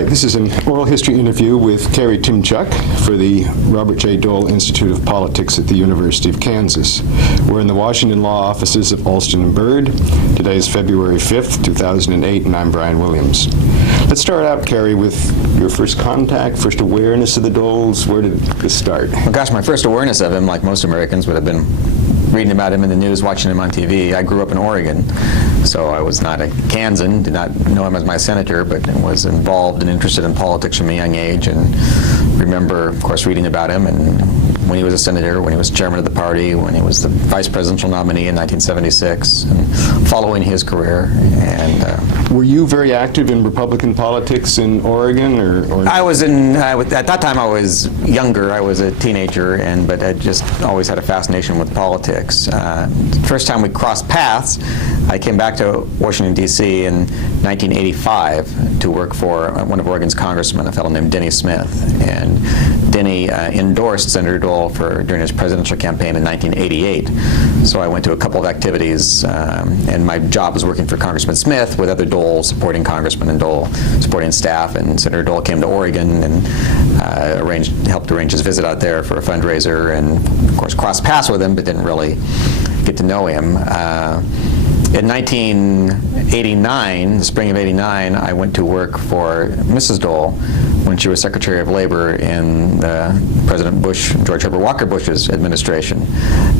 right, this is an oral history interview with Kerry Tymchuk for the Robert J. Dole Institute of Politics at the University of Kansas. We're in the Washington Law offices of Alston and Bird. Today is February 5th, 2008, and I'm Brian Williams. Let's start out, Kerry, with your first contact, first awareness of the Doles. Where did this start? Well, gosh, my first awareness of him, like most Americans, would have been reading about him in the news, watching him on TV. I grew up in Oregon, so I was not a Kansan, did not know him as my senator, but was involved and interested in politics from a young age, and remember, of course, reading about him and when he was a senator, when he was chairman of the party, when he was the vice presidential nominee in 1976, and following his career. And were you very active in Republican politics in Oregon, or I was at that time I was younger. I was a teenager, but I just always had a fascination with politics. First time we crossed paths, I came back to Washington, D.C. in 1985 to work for one of Oregon's congressmen, a fellow named Denny Smith. And Denny endorsed Senator Dole during his presidential campaign in 1988. So I went to a couple of activities, and my job was working for Congressman Smith with other Dole supporting Congressman and Dole supporting staff. And Senator Dole came to Oregon and helped arrange his visit out there for a fundraiser, and of course crossed paths with him, but didn't really get to know him. In 1989, the spring of '89, I went to work for Mrs. Dole when she was Secretary of Labor in President Bush, George Herbert Walker Bush's administration,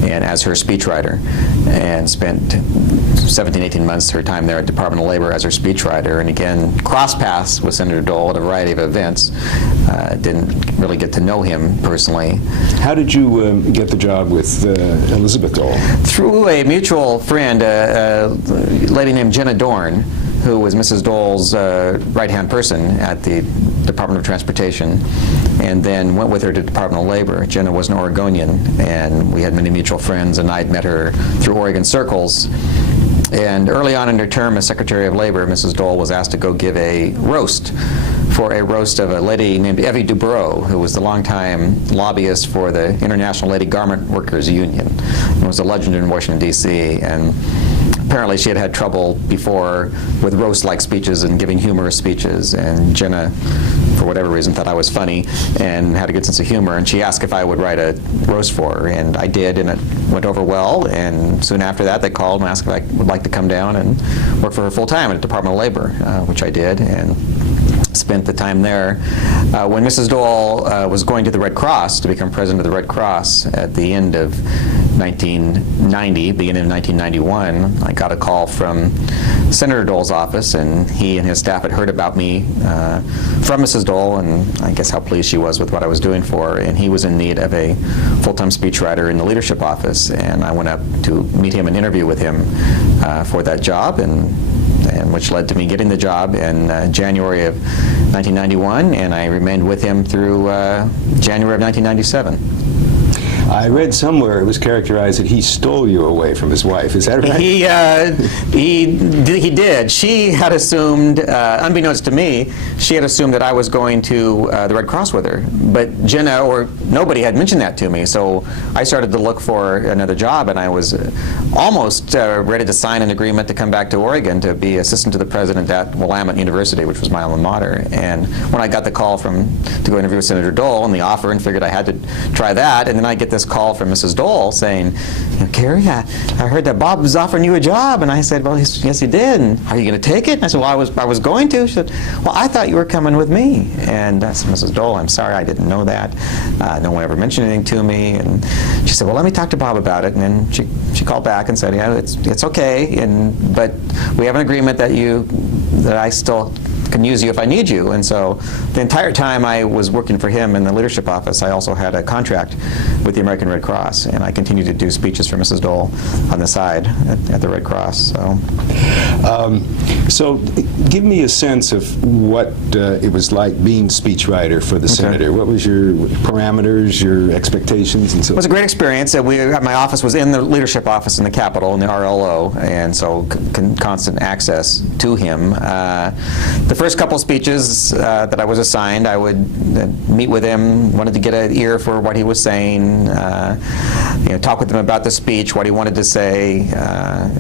and as her speechwriter, and spent 17, 18 months her time there at Department of Labor as her speechwriter, and again, crossed paths with Senator Dole at a variety of events. Didn't really get to know him personally. How did you get the job with Elizabeth Dole? Through a mutual friend, a lady named Jenna Dorn, who was Mrs. Dole's right-hand person at the Department of Transportation, and then went with her to Department of Labor. Jenna was an Oregonian, and we had many mutual friends, and I'd met her through Oregon circles. And early on in her term as Secretary of Labor, Mrs. Dole was asked to go give a roast of a lady named Evie Dubrow, who was the longtime lobbyist for the International Lady Garment Workers Union, and was a legend in Washington, D.C. And apparently she had had trouble before with roast-like speeches and giving humorous speeches, and Jenna, for whatever reason, thought I was funny and had a good sense of humor, and she asked if I would write a roast for her, and I did, and it went over well. And soon after that, they called and asked if I would like to come down and work for her full-time at the Department of Labor, which I did, and spent the time there. When Mrs. Dole was going to the Red Cross to become president of the Red Cross at the end of 1990, beginning of 1991, I got a call from Senator Dole's office, and he and his staff had heard about me from Mrs. Dole, and I guess how pleased she was with what I was doing for her, and he was in need of a full-time speechwriter in the leadership office, and I went up to meet him and interview with him for that job, and which led to me getting the job in January of 1991, and I remained with him through January of 1997. I read somewhere it was characterized that he stole you away from his wife. Is that right? He did. She had assumed, unbeknownst to me, she had assumed that I was going to the Red Cross with her. But Jenna or nobody had mentioned that to me. So I started to look for another job, and I was almost ready to sign an agreement to come back to Oregon to be assistant to the president at Willamette University, which was my alma mater. And when I got the call to go interview with Senator Dole and the offer, and figured I had to try that, and then I get this call from Mrs. Dole saying, Kerry, I heard that Bob was offering you a job. And I said, well, yes, he did. And are you going to take it? And I said, well, I was going to. She said, well, I thought you were coming with me. And I said, Mrs. Dole, I'm sorry, I didn't know that. No one ever mentioned anything to me. And she said, well, let me talk to Bob about it. And then she called back and said, yeah, it's okay. But we have an agreement that I still can use you if I need you. And so the entire time I was working for him in the leadership office, I also had a contract with the American Red Cross, and I continued to do speeches for Mrs. Dole on the side at the Red Cross. So give me a sense of what it was like being speechwriter for the senator. What was your parameters, your expectations, and so? It was a great experience. My office was in the leadership office in the Capitol, in the RLO, and so constant access to him. The first couple speeches that I was assigned, I would meet with him, wanted to get an ear for what he was saying, talk with him about the speech, what he wanted to say,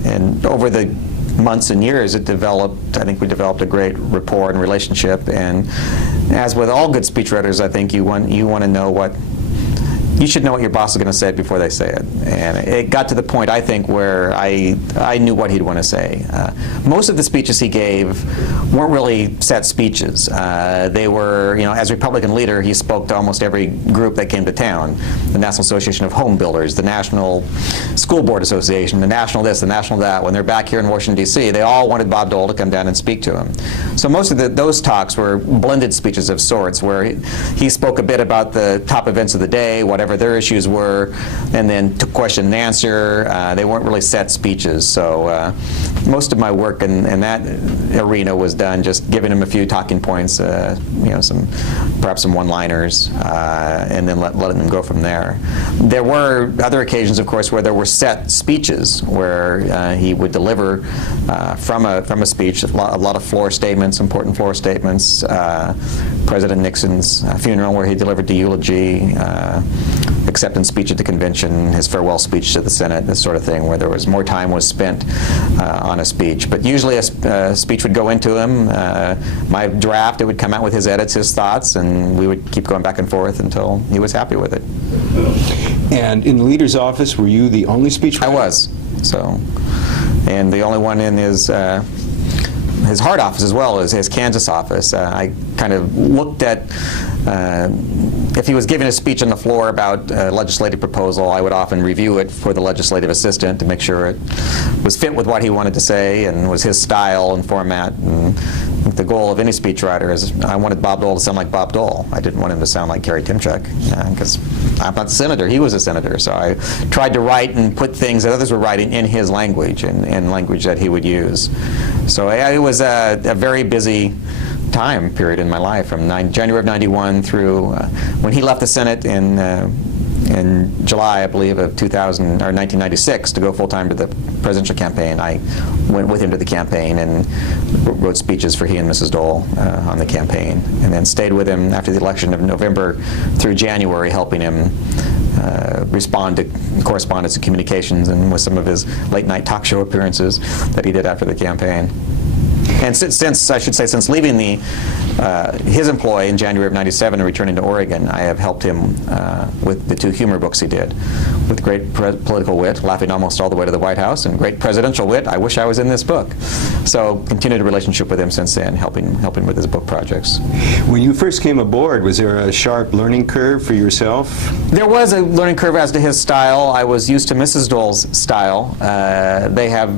and over the months and years, I think we developed a great rapport and relationship. And as with all good speechwriters, I think you want to know you should know what your boss is going to say before they say it. And it got to the point, I think, where I knew what he'd want to say. Most of the speeches he gave weren't really set speeches. They were, as Republican leader, he spoke to almost every group that came to town. The National Association of Home Builders, the National School Board Association, the National this, the National that. When they're back here in Washington, D.C., they all wanted Bob Dole to come down and speak to him. So most of those talks were blended speeches of sorts, where he spoke a bit about the top events of the day, whatever their issues were, and then took question and answer. They weren't really set speeches. So most of my work in that arena was done just giving him a few talking points, perhaps some one-liners, and then letting them go from there. There were other occasions, of course, where there were set speeches where he would deliver from a speech, a lot of floor statements, important floor statements. President Nixon's funeral, where he delivered the eulogy, acceptance speech at the convention, his farewell speech to the Senate, this sort of thing, where there was more time was spent on a speech. But usually a speech would go into him. My draft, it would come out with his edits, his thoughts, and we would keep going back and forth until he was happy with it. And in the leader's office, were you the only speechwriter? I was. So, and the only one in his heart office as well as his Kansas office. I kind of looked at if he was giving a speech on the floor about a legislative proposal, I would often review it for the legislative assistant to make sure it was fit with what he wanted to say and was his style and format. And the goal of any speechwriter is I wanted Bob Dole to sound like Bob Dole. I didn't want him to sound like Kerry Tymchuk, because I'm not the senator. He was a senator. So I tried to write and put things that others were writing in his language and language that he would use. So it was a very busy time period in my life, from January of '91 through when he left the Senate in July, I believe, of 1996 to go full-time to the presidential campaign. I went with him to the campaign and wrote speeches for he and Mrs. Dole on the campaign, and then stayed with him after the election of November through January, helping him respond to correspondence and communications, and with some of his late-night talk show appearances that he did after the campaign. And since leaving his employ in January of '97 and returning to Oregon, I have helped him with the 2 humor books he did, with great political wit, laughing almost all the way to the White House, and great presidential wit, I wish I was in this book. So continued a relationship with him since then, helping with his book projects. When you first came aboard, was there a sharp learning curve for yourself? There was a learning curve as to his style. I was used to Mrs. Dole's style. They have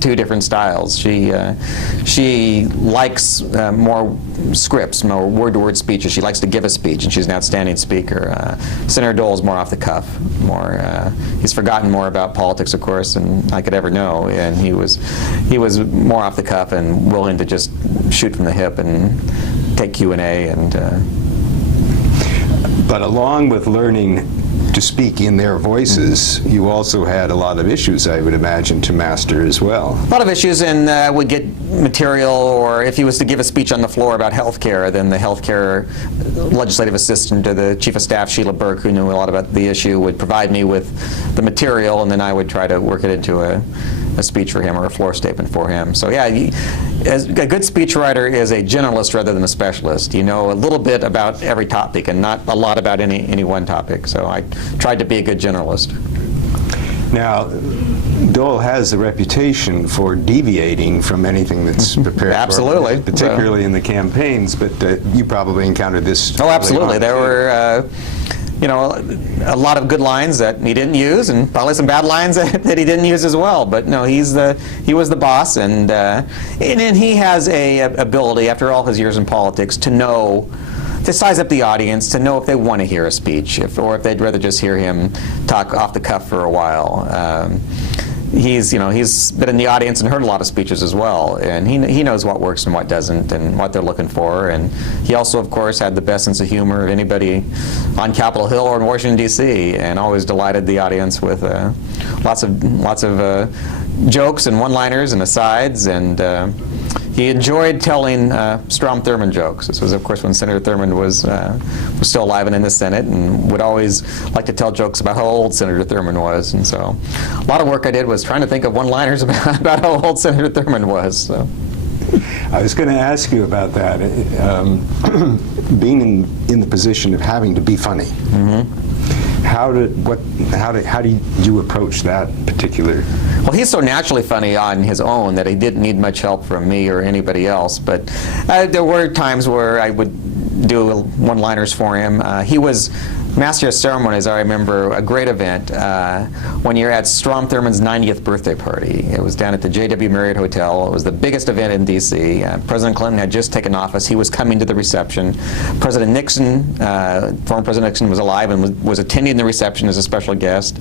two different styles. She likes more scripts, more word-to-word speeches. She likes to give a speech, and she's an outstanding speaker. Senator Dole is more off the cuff. He's forgotten more about politics, of course, than I could ever know. And he was more off the cuff and willing to just shoot from the hip and take Q&A. But along with learning to speak in their voices, you also had a lot of issues, I would imagine, to master as well. A lot of issues, and would get material, or if he was to give a speech on the floor about health care, then the health care legislative assistant to the chief of staff, Sheila Burke, who knew a lot about the issue, would provide me with the material, and then I would try to work it into a speech for him or a floor statement for him. So yeah, as a good speechwriter is a generalist rather than a specialist. You know a little bit about every topic and not a lot about any one topic. So I tried to be a good generalist. Now, Dole has a reputation for deviating from anything that's prepared. Absolutely. For, particularly in the campaigns, but you probably encountered this. Oh, absolutely. There were a lot of good lines that he didn't use, and probably some bad lines that he didn't use as well. But no, he was the boss, and he has a ability, after all his years in politics, to size up the audience, to know if they want to hear a speech, or if they'd rather just hear him talk off the cuff for a while. He's been in the audience and heard a lot of speeches as well, and he knows what works and what doesn't, and what they're looking for. And he also, of course, had the best sense of humor of anybody on Capitol Hill or in Washington, D.C., and always delighted the audience with lots of jokes and one-liners and asides. And He enjoyed telling Strom Thurmond jokes. This was, of course, when Senator Thurmond was still alive and in the Senate, and would always like to tell jokes about how old Senator Thurmond was. And so a lot of work I did was trying to think of one-liners about how old Senator Thurmond was. So. I was going to ask you about that. Being in the position of having to be funny, how do you approach that particular? Well, he's so naturally funny on his own that he didn't need much help from me or anybody else. But there were times where I would do one-liners for him. He was Master of Ceremonies, I remember, a great event when you're at Strom Thurmond's 90th birthday party. It was down at the JW Marriott Hotel. It was the biggest event in D.C. President Clinton had just taken office. He was coming to the reception. President Nixon, former President Nixon, was alive and was attending the reception as a special guest.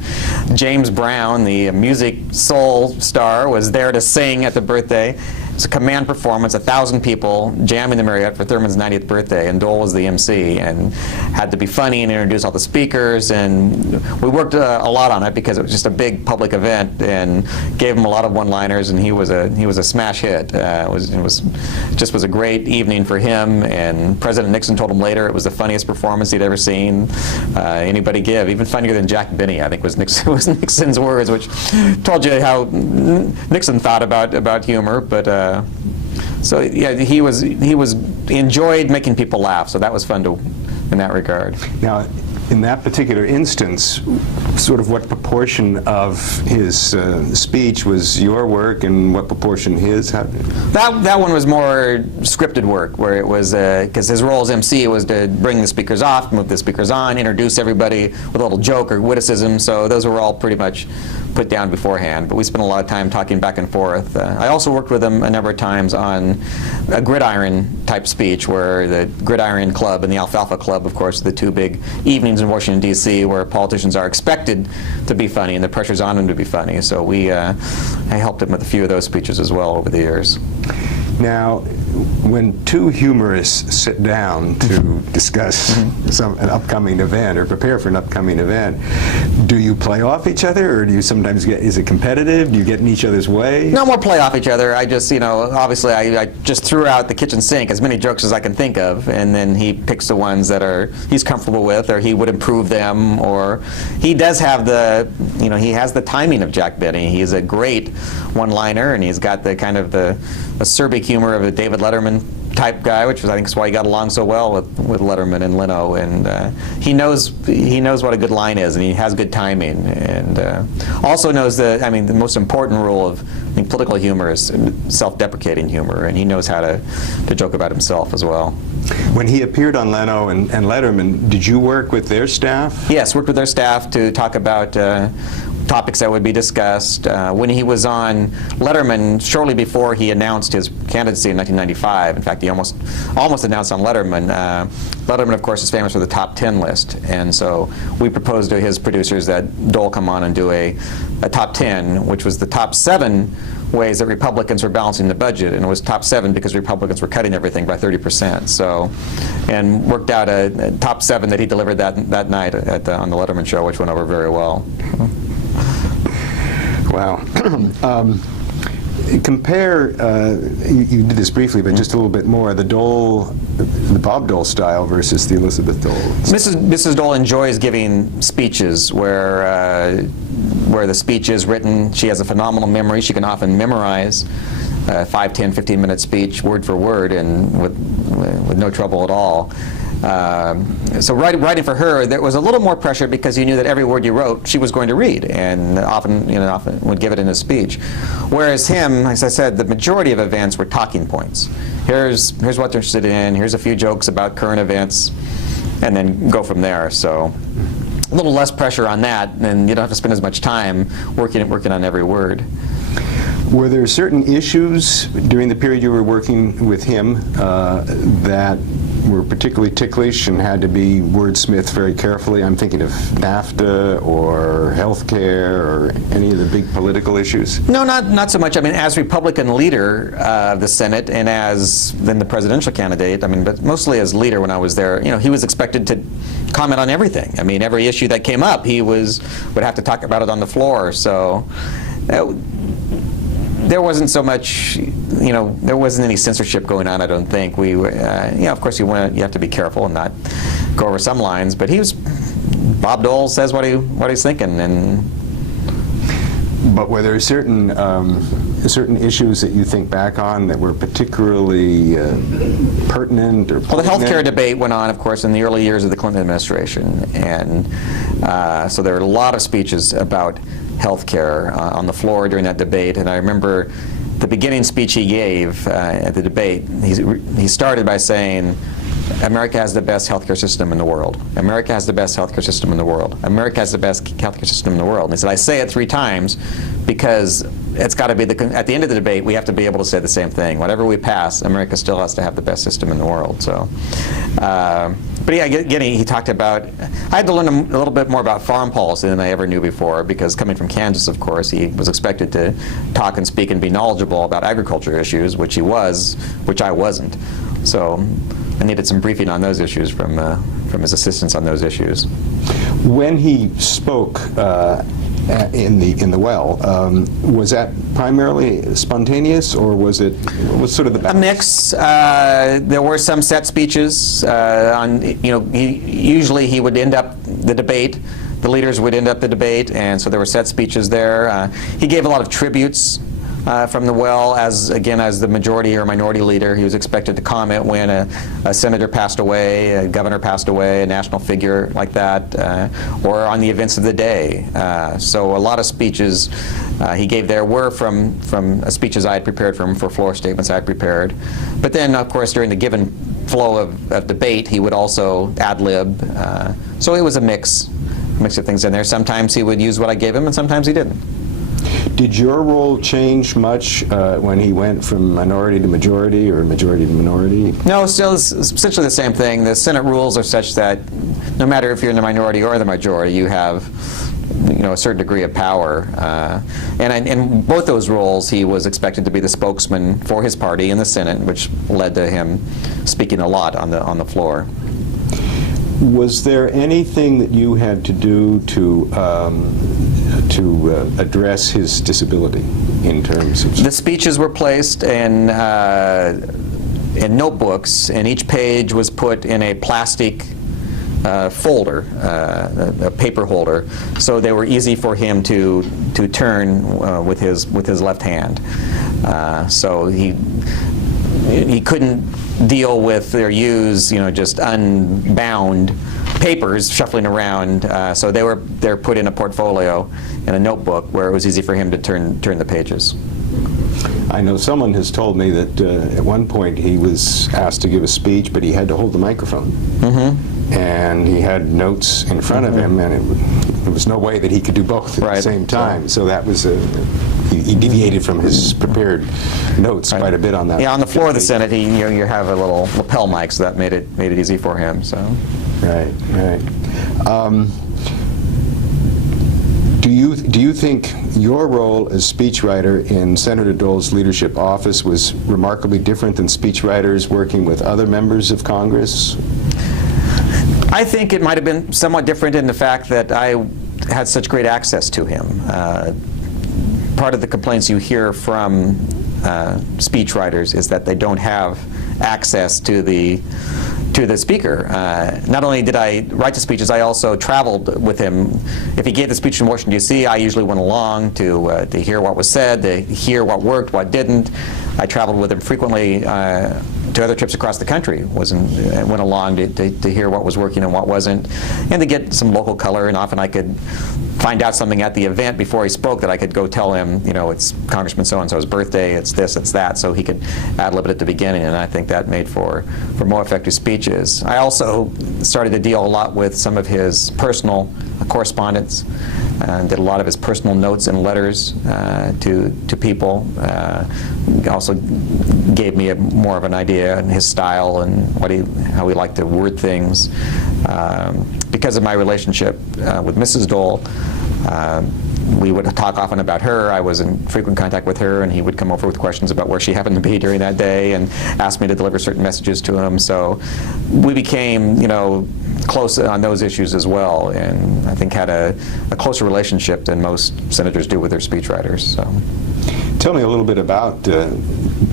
James Brown, the music soul star, was there to sing at the birthday. It was a command performance, 1,000 people jamming the Marriott for Thurmond's 90th birthday, and Dole was the MC and had to be funny and introduce all the speakers, and we worked a lot on it because it was just a big public event and gave him a lot of one-liners, and he was a smash hit. It was a great evening for him, and President Nixon told him later it was the funniest performance he'd ever seen anybody give, even funnier than Jack Benny, I think was Nixon's words, which told you how Nixon thought about humor. But so yeah, he enjoyed making people laugh, so that was fun in that regard. Now, in that particular instance, sort of what proportion of his speech was your work and what proportion his? That one was more scripted work, where it was, because his role as MC was to bring the speakers off, move the speakers on, introduce everybody with a little joke or witticism, so those were all pretty much put down beforehand, but we spent a lot of time talking back and forth. I also worked with him a number of times on a gridiron type speech, where the Gridiron Club and the Alfalfa Club, of course, are the two big evenings in Washington, D.C., where politicians are expected to be funny and the pressure's on them to be funny. So I helped him with a few of those speeches as well over the years. Now, when two humorists sit down to discuss an upcoming event or prepare for an upcoming event, do you play off each other, or do you sometimes is it competitive? Do you get in each other's way? No more play off each other. I just, obviously I just threw out the kitchen sink as many jokes as I can think of, and then he picks the ones that he's comfortable with, or he would improve them, or he does have he has the timing of Jack Benny. He's a great one-liner, and he's got the kind of the acerbic humor of a David Letterman type guy, which I think is why he got along so well with Letterman and Leno. And he knows what a good line is, and he has good timing, and also knows the most important rule of political humor is self-deprecating humor, and he knows how to joke about himself as well. When he appeared on Leno and Letterman, did you work with their staff? Yes, worked with their staff to talk about topics that would be discussed. When he was on Letterman, shortly before he announced his candidacy in 1995, in fact, he almost announced on Letterman. Letterman, of course, is famous for the top 10 list, and so we proposed to his producers that Dole come on and do a top 10, which was the top 7 ways that Republicans were balancing the budget, and it was top 7 because Republicans were cutting everything by 30%. So, and worked out a top 7 that he delivered that night on the Letterman show, which went over very well. Wow. Compare, you did this briefly, but just a little bit more, the Bob Dole style versus the Elizabeth Dole. Mrs. Dole enjoys giving speeches where the speech is written. She has a phenomenal memory. She can often memorize a 5, 10, 15-minute speech word for word, and with no trouble at all. So writing for her, there was a little more pressure because you knew that every word you wrote, she was going to read, and often would give it in a speech. Whereas him, as I said, the majority of events were talking points. Here's what they're interested in. Here's a few jokes about current events, and then go from there. So a little less pressure on that, and you don't have to spend as much time working on every word. Were there certain issues during the period you were working with him that were particularly ticklish and had to be wordsmithed very carefully? I'm thinking of NAFTA or health care or any of the big political issues. No, not so much. As Republican leader of the Senate and as then the presidential candidate, but mostly as leader when I was there, he was expected to comment on everything. Every issue that came up, he would have to talk about it on the floor. So there wasn't so much, there wasn't any censorship going on, I don't think. We were, of course you have to be careful and not go over some lines, but Bob Dole says what he's thinking. But were there certain issues that you think back on that were particularly pertinent or poignant? Well, the healthcare debate went on, of course, in the early years of the Clinton administration, and so there were a lot of speeches about healthcare on the floor during that debate. And I remember the beginning speech he gave at the debate. He started by saying, "America has the best healthcare system in the world. America has the best healthcare system in the world. America has the best healthcare system in the world." And he said, "I say it 3 times because it's got to be at the end of the debate, we have to be able to say the same thing. Whatever we pass, America still has to have the best system in the world." So, but yeah, again, he talked about, I had to learn a little bit more about foreign policy than I ever knew before, because coming from Kansas, of course, he was expected to talk and speak and be knowledgeable about agriculture issues, which he was, which I wasn't. So I needed some briefing on those issues from his assistants on those issues. When he spoke in the well, was that primarily spontaneous, or was sort of the balance? A mix. There were some set speeches. Usually he would end up the debate. The leaders would end up the debate, and so there were set speeches there. He gave a lot of tributes from the well, as the majority or minority leader. He was expected to comment when a senator passed away, a governor passed away, a national figure like that, or on the events of the day. So a lot of speeches he gave there were from speeches I had prepared for floor statements I had prepared. But then, of course, during the given flow of debate, he would also ad-lib. So it was a mix of things in there. Sometimes he would use what I gave him, and sometimes he didn't. Did your role change much when he went from minority to majority, or majority to minority? No, still it's essentially the same thing. The Senate rules are such that no matter if you're in the minority or the majority, you have a certain degree of power. And in both those roles, he was expected to be the spokesman for his party in the Senate, which led to him speaking a lot on the floor. Was there anything that you had to do to address his disability in terms of... The speeches were placed in notebooks, and each page was put in a plastic folder, a paper holder, so they were easy for him to turn with his left hand. So he couldn't deal with or use just unbound papers shuffling around, so they're put in a portfolio in a notebook where it was easy for him to turn the pages. I know someone has told me that at one point he was asked to give a speech, but he had to hold the microphone. Mm-hmm. And he had notes in front of him, and there was no way that he could do both at the same time. So that was he deviated from his prepared notes quite a bit on that. Yeah, on the floor of the Senate, you have a little lapel mic, so that made it easy for him. So. Right. Do you think your role as speechwriter in Senator Dole's leadership office was remarkably different than speechwriters working with other members of Congress? I think it might have been somewhat different in the fact that I had such great access to him. Part of the complaints you hear from speechwriters is that they don't have access to the speaker. Not only did I write the speeches, I also traveled with him. If he gave the speech in Washington, D.C., I usually went along to hear what was said, to hear what worked, what didn't. I traveled with him frequently to other trips across the country. Went along to hear what was working and what wasn't, and to get some local color. And often I could find out something at the event before he spoke that I could go tell him, it's Congressman so-and-so's birthday, it's this, it's that, so he could ad-lib it at the beginning, and I think that made for more effective speeches. I also started to deal a lot with some of his personal correspondence, did a lot of his personal notes and letters to people. Also gave me more of an idea in his style and how he liked to word things. Because of my relationship with Mrs. Dole, we would talk often about her. I was in frequent contact with her, and he would come over with questions about where she happened to be during that day and ask me to deliver certain messages to him. So we became, close on those issues as well, and I think had a closer relationship than most senators do with their speechwriters. So. Tell me a little bit about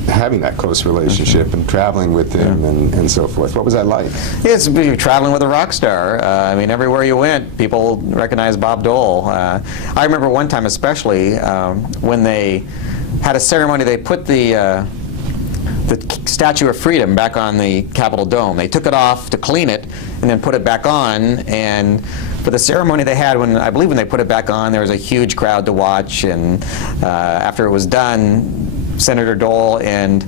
having that close relationship and traveling with him and so forth. What was that like? It's you're traveling with a rock star. I mean, everywhere you went, people recognized Bob Dole. I remember one time especially when they had a ceremony, they put the Statue of Freedom back on the Capitol Dome. They took it off to clean it and then put it back on, and for the ceremony they had, I believe when they put it back on, there was a huge crowd to watch, and after it was done, Senator Dole and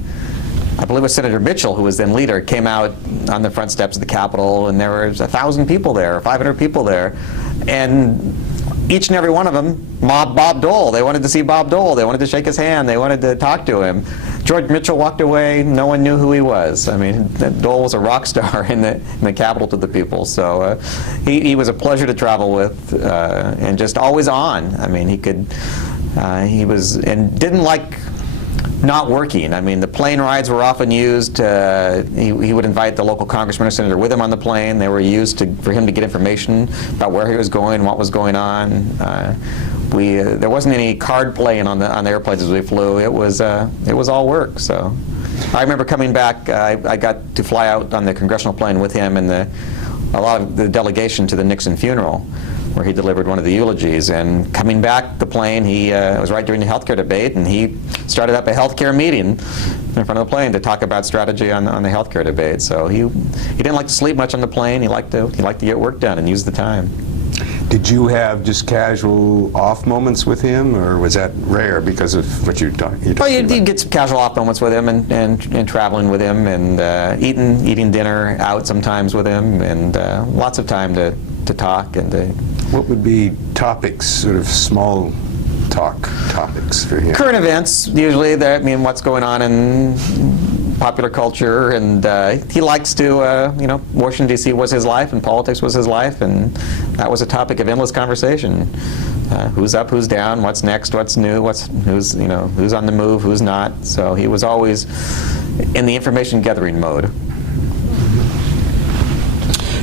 I believe it was Senator Mitchell, who was then leader, came out on the front steps of the Capitol, and there was 1,000 people there, 500 people there, and each and every one of them mobbed Bob Dole. They wanted to see Bob Dole. They wanted to shake his hand. They wanted to talk to him. George Mitchell walked away. No one knew who he was. I mean, Dole was a rock star in the Capitol to the people. So he was a pleasure to travel with, and just always on. I mean, he was, and didn't like not working. I mean, the plane rides were often used. He would invite the local congressman or senator with him on the plane. They were used for him to get information about where he was going, what was going on. There wasn't any card playing on the airplanes as we flew. It was all work. So I remember coming back. I got to fly out on the congressional plane with him and a lot of the delegation to the Nixon funeral, where he delivered one of the eulogies. And coming back the plane, it was right during the healthcare debate, and he started up a healthcare meeting in front of the plane to talk about strategy on the healthcare debate. So he didn't like to sleep much on the plane. He liked to get work done and use the time. Did you have just casual off moments with him, or was that rare because of what you're talking Well, about? you'd get some casual off moments with him, and traveling with him, and eating dinner out sometimes with him, and lots of time to talk and to. What would be topics, sort of small talk topics for him? Current events, usually. I mean, what's going on in popular culture, and he likes to, Washington, D.C. was his life, and politics was his life, and that was a topic of endless conversation. Who's up, who's down, what's next, what's new, who's on the move, who's not. So he was always in the information gathering mode.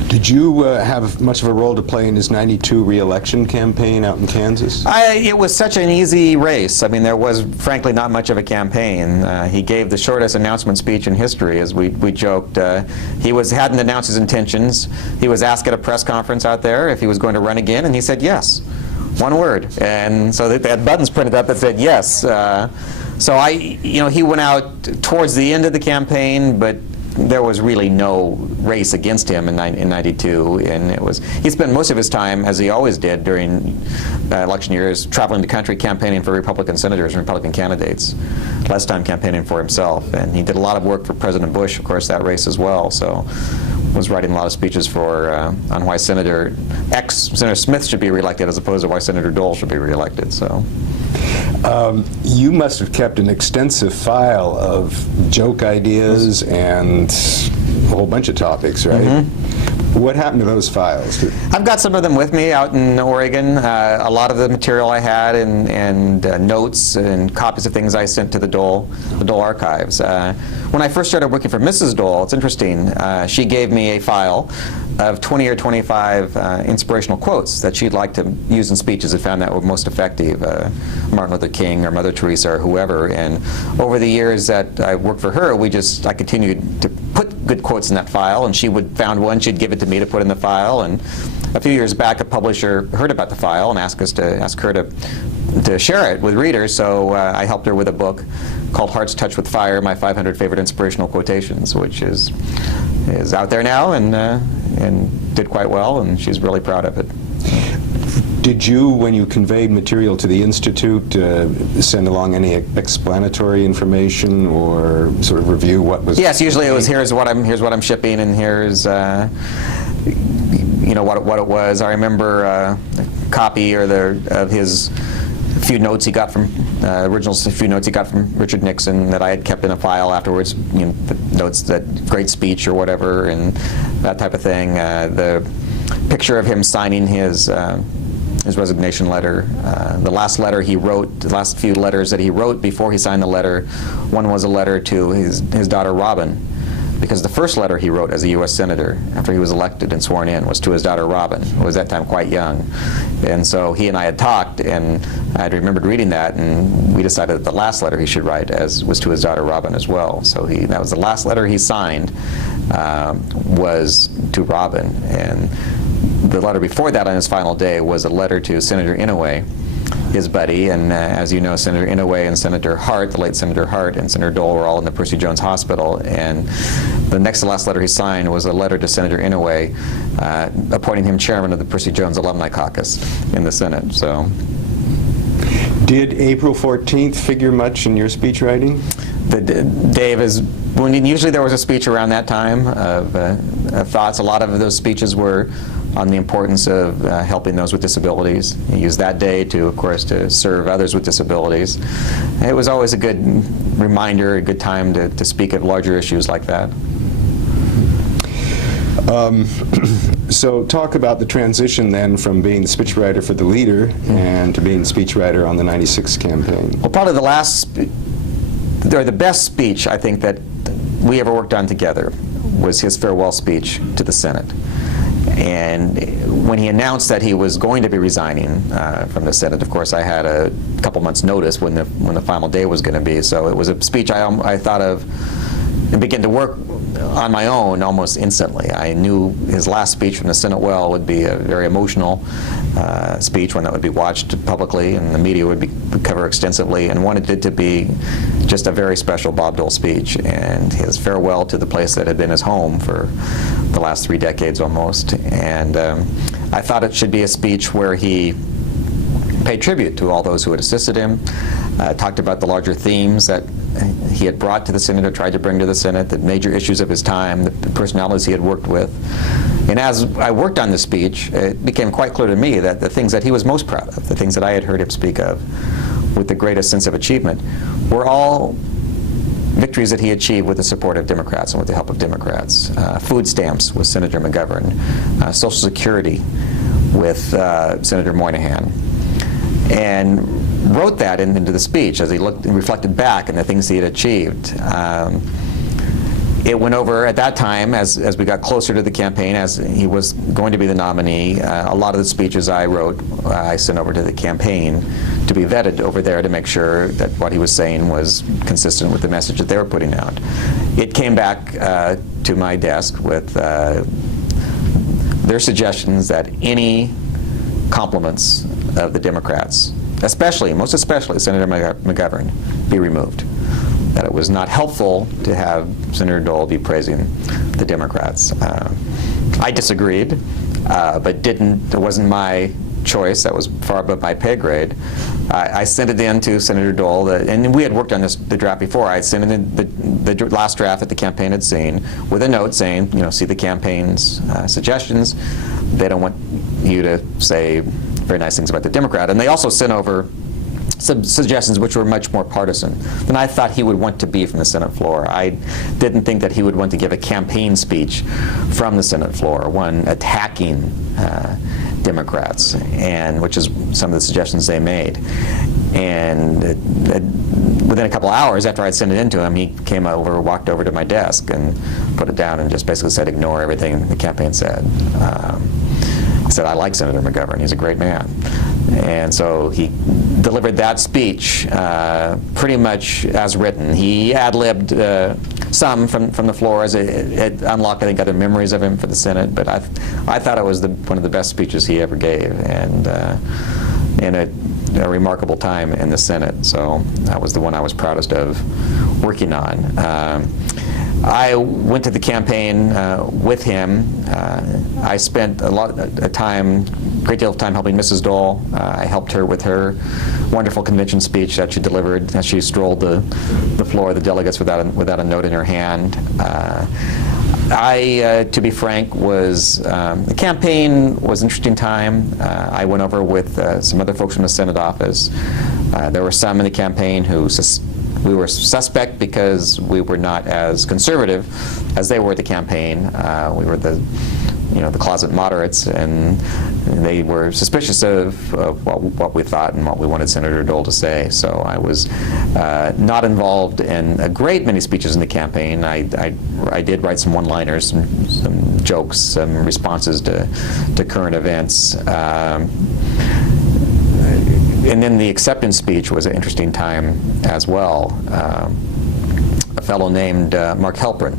Did you have much of a role to play in his '92 re-election campaign out in Kansas? It was such an easy race. I mean, there was, frankly, not much of a campaign. He gave the shortest announcement speech in history, as we joked. He hadn't announced his intentions. He was asked at a press conference out there if he was going to run again, and he said yes. One word. And so they had buttons printed up that said yes. So he went out towards the end of the campaign, but there was really no race against him in '92, and he spent most of his time, as he always did during election years, traveling the country campaigning for Republican senators and Republican candidates, less time campaigning for himself. And he did a lot of work for President Bush, of course, that race as well. So was writing a lot of speeches on why Senator Smith should be reelected as opposed to why Senator Dole should be reelected. So. You must have kept an extensive file of joke ideas and a whole bunch of topics, right? Mm-hmm. What happened to those files? I've got some of them with me out in Oregon. A lot of the material I had and notes and copies of things I sent to the Dole archives. When I first started working for Mrs. Dole, it's interesting, she gave me a file of 20 or 25 inspirational quotes that she'd like to use in speeches and found that were most effective, Martin Luther King or Mother Teresa or whoever. And over the years that I worked for her, I continued to put good quotes in that file, and she found one, she'd give it to me to put in the file. And a few years back, a publisher heard about the file and asked her to share it with readers, so I helped her with a book called Hearts Touched with Fire, My 500 Favorite Inspirational Quotations, which is out there now and did quite well, and she's really proud of it. Did you, when you conveyed material to the Institute, send along any explanatory information or sort of review what was? Yes, usually it was here's what I'm shipping, and here's what it was. I remember a copy of his few notes he got from original few notes he got from Richard Nixon that I had kept in a file afterwards. The notes, that great speech or whatever, and that type of thing. The picture of him signing his resignation letter. The last letter he wrote, the last few letters that he wrote before he signed the letter, one was a letter to his daughter Robin, because the first letter he wrote as a U.S. Senator after he was elected and sworn in was to his daughter Robin, who was at that time quite young. And so he and I had talked, and I had remembered reading that, and we decided that the last letter he should write was to his daughter Robin as well. So that was the last letter he signed, was to Robin. And the letter before that on his final day was a letter to Senator Inouye, his buddy, and as you know, Senator Inouye and Senator Hart, the late Senator Hart, and Senator Dole were all in the Percy Jones Hospital, and the next to last letter he signed was a letter to Senator Inouye appointing him chairman of the Percy Jones Alumni Caucus in the Senate. So, did April 14th figure much in your speech writing? Dave, usually there was a speech around that time of thoughts. A lot of those speeches were on the importance of helping those with disabilities. He used that day to, of course, to serve others with disabilities. It was always a good reminder, a good time to speak of larger issues like that. So talk about the transition then from being the speechwriter for the leader and to being the speechwriter on the '96 campaign. Well, probably the best speech I think that we ever worked on together was his farewell speech to the Senate. And when he announced that he was going to be resigning from the Senate, of course, I had a couple months' notice when the final day was going to be. So it was a speech I thought of and began to work on my own almost instantly. I knew his last speech from the Senate well would be a very emotional speech, one that would be watched publicly and the media would cover extensively, and wanted it to be just a very special Bob Dole speech, and his farewell to the place that had been his home for the last 3 decades almost. And I thought it should be a speech where he paid tribute to all those who had assisted him, talked about the larger themes that he had brought to the Senate or tried to bring to the Senate, the major issues of his time, the personalities he had worked with. And as I worked on this speech, it became quite clear to me that the things that he was most proud of, the things that I had heard him speak of with the greatest sense of achievement, were all victories that he achieved with the support of Democrats and with the help of Democrats. Food stamps with Senator McGovern, Social Security with Senator Moynihan, and wrote that into the speech as he looked and reflected back on the things he had achieved. It went over at that time, as we got closer to the campaign, as he was going to be the nominee. A lot of the speeches I wrote, I sent over to the campaign to be vetted over there to make sure that what he was saying was consistent with the message that they were putting out. It came back to my desk with their suggestions that any compliments of the Democrats, most especially Senator McGovern, be removed. That it was not helpful to have Senator Dole be praising the Democrats. I disagreed, but it wasn't my choice. That was far above my pay grade. I sent it in to Senator Dole, and we had worked on the draft before. I sent it in the last draft that the campaign had seen with a note saying, see the campaign's suggestions. They don't want you to say very nice things about the Democrat. And they also sent over some suggestions which were much more partisan than I thought he would want to be from the Senate floor. I didn't think that he would want to give a campaign speech from the Senate floor, one attacking Democrats, and which is some of the suggestions they made. And within a couple hours after I'd sent it in to him, he came over, walked over to my desk and put it down and just basically said, ignore everything the campaign said. He said, I like Senator McGovern, he's a great man. And so he delivered that speech pretty much as written. He ad-libbed some from the floor as it unlocked, I think, other memories of him for the Senate, but I thought it was one of the best speeches he ever gave, and in a remarkable time in the Senate. So that was the one I was proudest of working on. I went to the campaign with him. I spent a great deal of time helping Mrs. Dole. I helped her with her wonderful convention speech that she delivered as she strolled the floor of the delegates without a note in her hand. To be frank, the campaign was an interesting time. I went over with some other folks from the Senate office. There were some in the campaign who we were suspect because we were not as conservative as they were at the campaign. We were the closet moderates, and they were suspicious of what we thought and what we wanted Senator Dole to say. So I was not involved in a great many speeches in the campaign. I did write some one-liners, some jokes, some responses to current events. And then the acceptance speech was an interesting time as well. A fellow named Mark Halperin,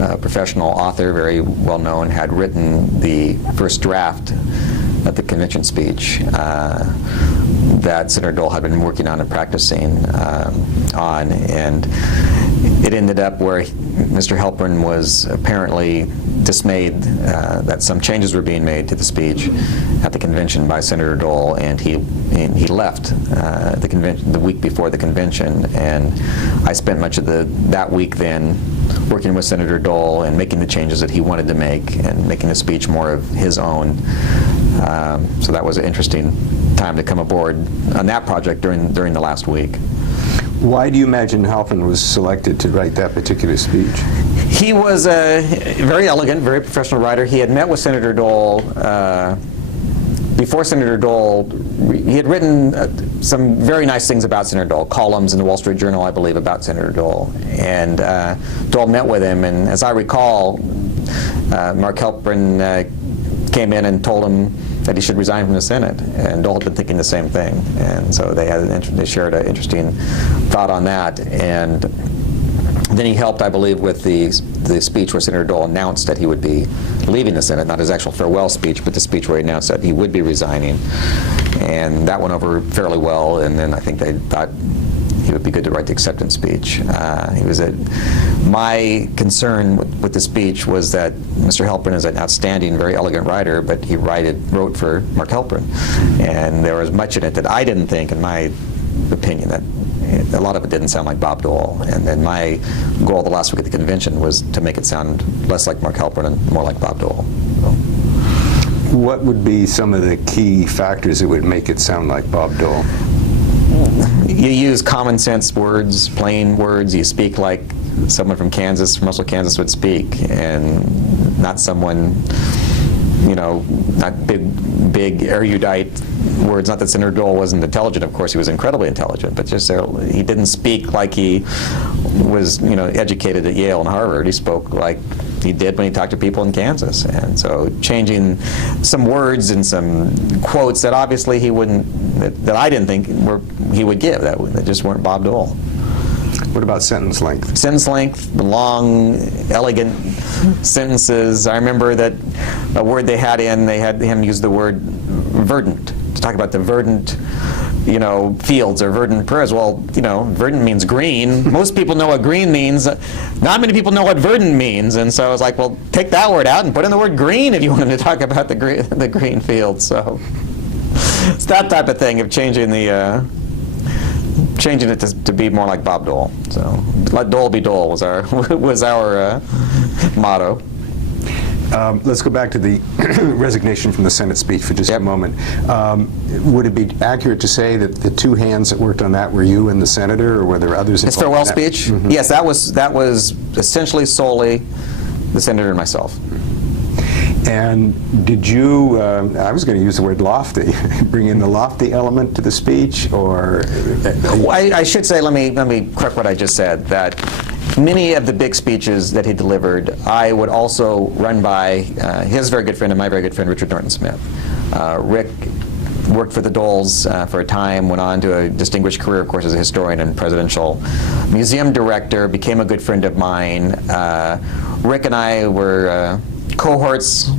a professional author, very well known, had written the first draft of the convention speech that Senator Dole had been working on and practicing on, and it ended up where Mr. Halperin was apparently dismayed that some changes were being made to the speech at the convention by Senator Dole, and he left the convention the week before the convention, and I spent much of that week then working with Senator Dole and making the changes that he wanted to make and making the speech more of his own. So that was an interesting time to come aboard on that project during the last week. Why do you imagine Halperin was selected to write that particular speech? He was a very elegant, very professional writer. He had met with Senator Dole before Senator Dole. He had written some very nice things about Senator Dole, columns in the Wall Street Journal, I believe, about Senator Dole. And Dole met with him, and as I recall, Mark Halperin came in and told him that he should resign from the Senate, and Dole had been thinking the same thing. And so they shared an interesting thought on that. And then he helped, I believe, with the speech where Senator Dole announced that he would be leaving the Senate, not his actual farewell speech, but the speech where he announced that he would be resigning. And that went over fairly well, and then I think they thought he would be good to write the acceptance speech. My concern with the speech was that Mr. Halperin is an outstanding, very elegant writer, but he wrote for Mark Halperin. And there was much in it that I didn't think, in my opinion, that a lot of it didn't sound like Bob Dole. And then my goal the last week at the convention was to make it sound less like Mark Halperin and more like Bob Dole. So. What would be some of the key factors that would make it sound like Bob Dole? You use common sense words, plain words. You speak like someone from Kansas, from Russell, Kansas would speak, and not someone, not big erudite words. Not that Senator Dole wasn't intelligent. Of course, he was incredibly intelligent, but just he didn't speak like he was, educated at Yale and Harvard. He spoke like he did when he talked to people in Kansas. And so changing some words and some quotes that obviously he wouldn't, that I didn't think he would give, that just weren't Bob Dole. What about sentence length? Sentence length, long, elegant sentences. I remember that a word they had him use the word verdant, to talk about the verdant fields or verdant prairies. Well, verdant means green. Most people know what green means. Not many people know what verdant means. And so I was like, well, take that word out and put in the word green if you wanted to talk about the green fields. So it's that type of thing of changing it to be more like Bob Dole. So let Dole be Dole was our motto. Let's go back to the resignation from the Senate speech for just a moment. Would it be accurate to say that the two hands that worked on that were you and the senator, or were there others involved? His farewell speech? Mm-hmm. Yes, that was essentially solely the senator and myself. And did you, I was going to use the word lofty, bring in the lofty element to the speech, or? I should say, let me correct what I just said, that many of the big speeches that he delivered, I would also run by his very good friend and my very good friend, Richard Norton Smith. Rick worked for the Doles for a time, went on to a distinguished career, of course, as a historian and presidential museum director, became a good friend of mine. Rick and I were cohorts.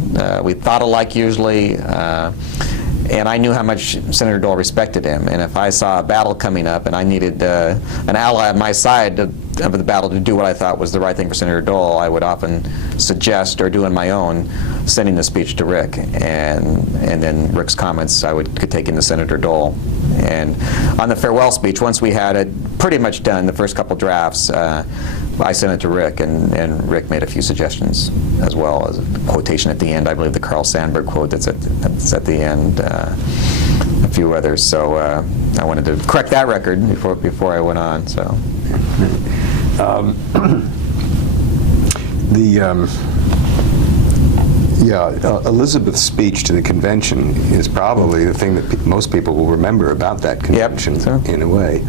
We thought alike usually. And I knew how much Senator Dole respected him. And if I saw a battle coming up and I needed an ally on my side of the battle to do what I thought was the right thing for Senator Dole, I would often suggest, or do on my own, sending the speech to Rick. And then Rick's comments I could take into Senator Dole. And on the farewell speech, once we had it pretty much done, the first couple drafts, I sent it to Rick, and Rick made a few suggestions as well, as a quotation at the end. I believe the Carl Sandburg quote that's at the end, a few others. So I wanted to correct that record before I went on. So. Yeah, Elizabeth's speech to the convention is probably the thing that most people will remember about that convention, in a way.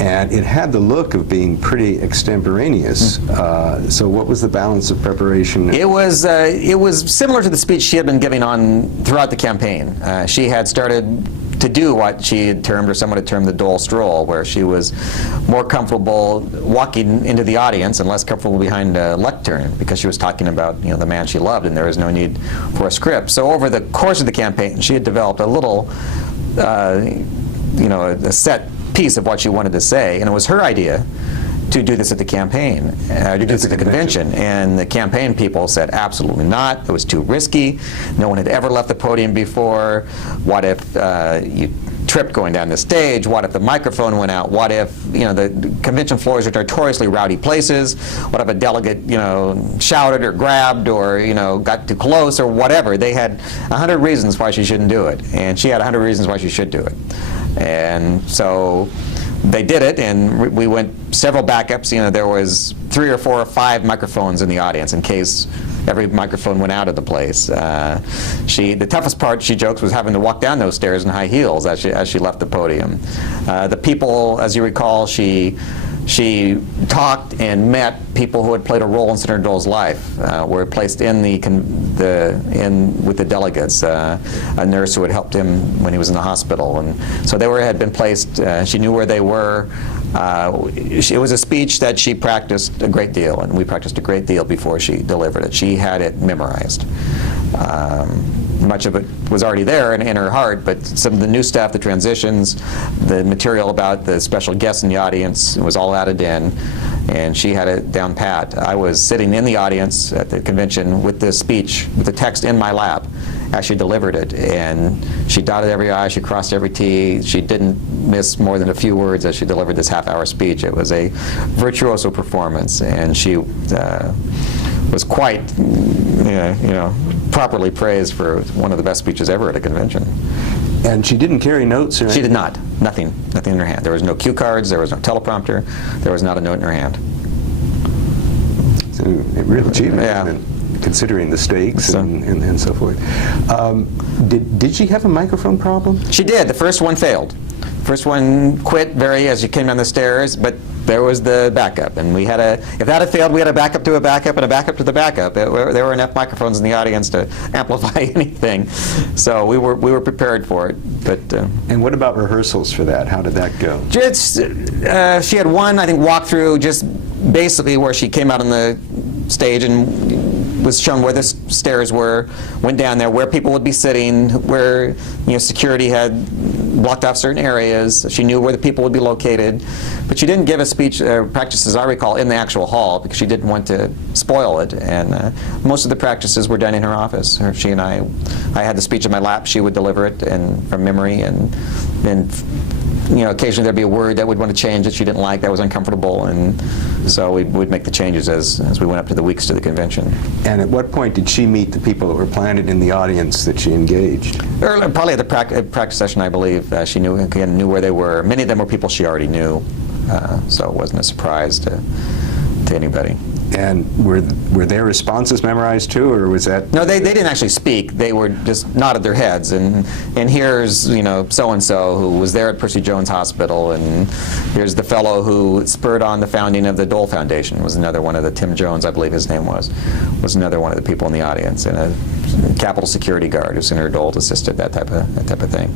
And it had the look of being pretty extemporaneous. So what was the balance of preparation? It was similar to the speech she had been giving on throughout the campaign. She had started to do what she had termed, or someone had termed, the Dole stroll, where she was more comfortable walking into the audience and less comfortable behind a lectern, because she was talking about, you know, the man she loved, and there was no need for a script. So over the course of the campaign, she had developed a little, you know, a set piece of what she wanted to say, and it was her idea to do this at the campaign, to do this at the convention. And the campaign people said absolutely not. It was too risky. No one had ever left the podium before. What if you tripped going down the stage? What if the microphone went out? What if, you know, the convention floors are notoriously rowdy places? What if a delegate, you know, shouted or grabbed or, you know, got too close or whatever? They had 100 reasons why she shouldn't do it, and she had 100 reasons why she should do it. And so they did it, and we went several backups. You know, there was 3 or 4 or 5 microphones in the audience in case every microphone went out of the place. The toughest part, she jokes, was having to walk down those stairs in high heels as she left the podium. The people, as you recall, she talked and met people who had played a role in Senator Dole's life, were placed in with the delegates, a nurse who had helped him when he was in the hospital, and so they had been placed. She knew where they were. It was a speech that she practiced a great deal, and we practiced a great deal before she delivered it. She had it memorized. Much of it was already there in her heart, but some of the new stuff, the transitions, the material about the special guests in the audience, was all added in, and she had it down pat. I was sitting in the audience at the convention with this speech, with the text in my lap as she delivered it, and she dotted every I, she crossed every T, she didn't miss more than a few words as she delivered this half-hour speech. It was a virtuoso performance, and she was quite, properly praised for one of the best speeches ever at a convention. And she didn't carry notes or anything? She did not. Nothing in her hand. There was no cue cards, there was no teleprompter, there was not a note in her hand. It's a real achievement, yeah. Isn't it? Considering the stakes and so forth. Did she have a microphone problem? She did. The first one failed. First one quit as you came down the stairs, but there was the backup, and we had if that had failed, we had a backup to a backup and a backup to the backup. There were enough microphones in the audience to amplify anything, so we were prepared for it. But and what about rehearsals for that? How did that go? She had one, I think, walkthrough, just basically where she came out on the stage and was shown where the stairs were, went down there, where people would be sitting, where security had blocked off certain areas. She knew where the people would be located, but she didn't give a speech practice, as I recall, in the actual hall because she didn't want to spoil it. And most of the practices were done in her office. She and I had the speech in my lap. She would deliver it from memory, and then occasionally there'd be a word that we'd want to change that she didn't like, that was uncomfortable, and so we'd make the changes as we went up to the weeks to the convention. And at what point did she meet the people that were planted in the audience that she engaged? Probably at the practice session, I believe. She knew where they were. Many of them were people she already knew, so it wasn't a surprise to anybody. And were their responses memorized too, or was that? No, they didn't actually speak. They were just nodded their heads. And here's so-and-so who was there at Percy Jones Hospital, and here's the fellow who spurred on the founding of the Dole Foundation. Was another one of the Tim Jones, I believe his name was another one of the people in the audience, and a Capitol security guard who Senator Dole assisted, that type of thing.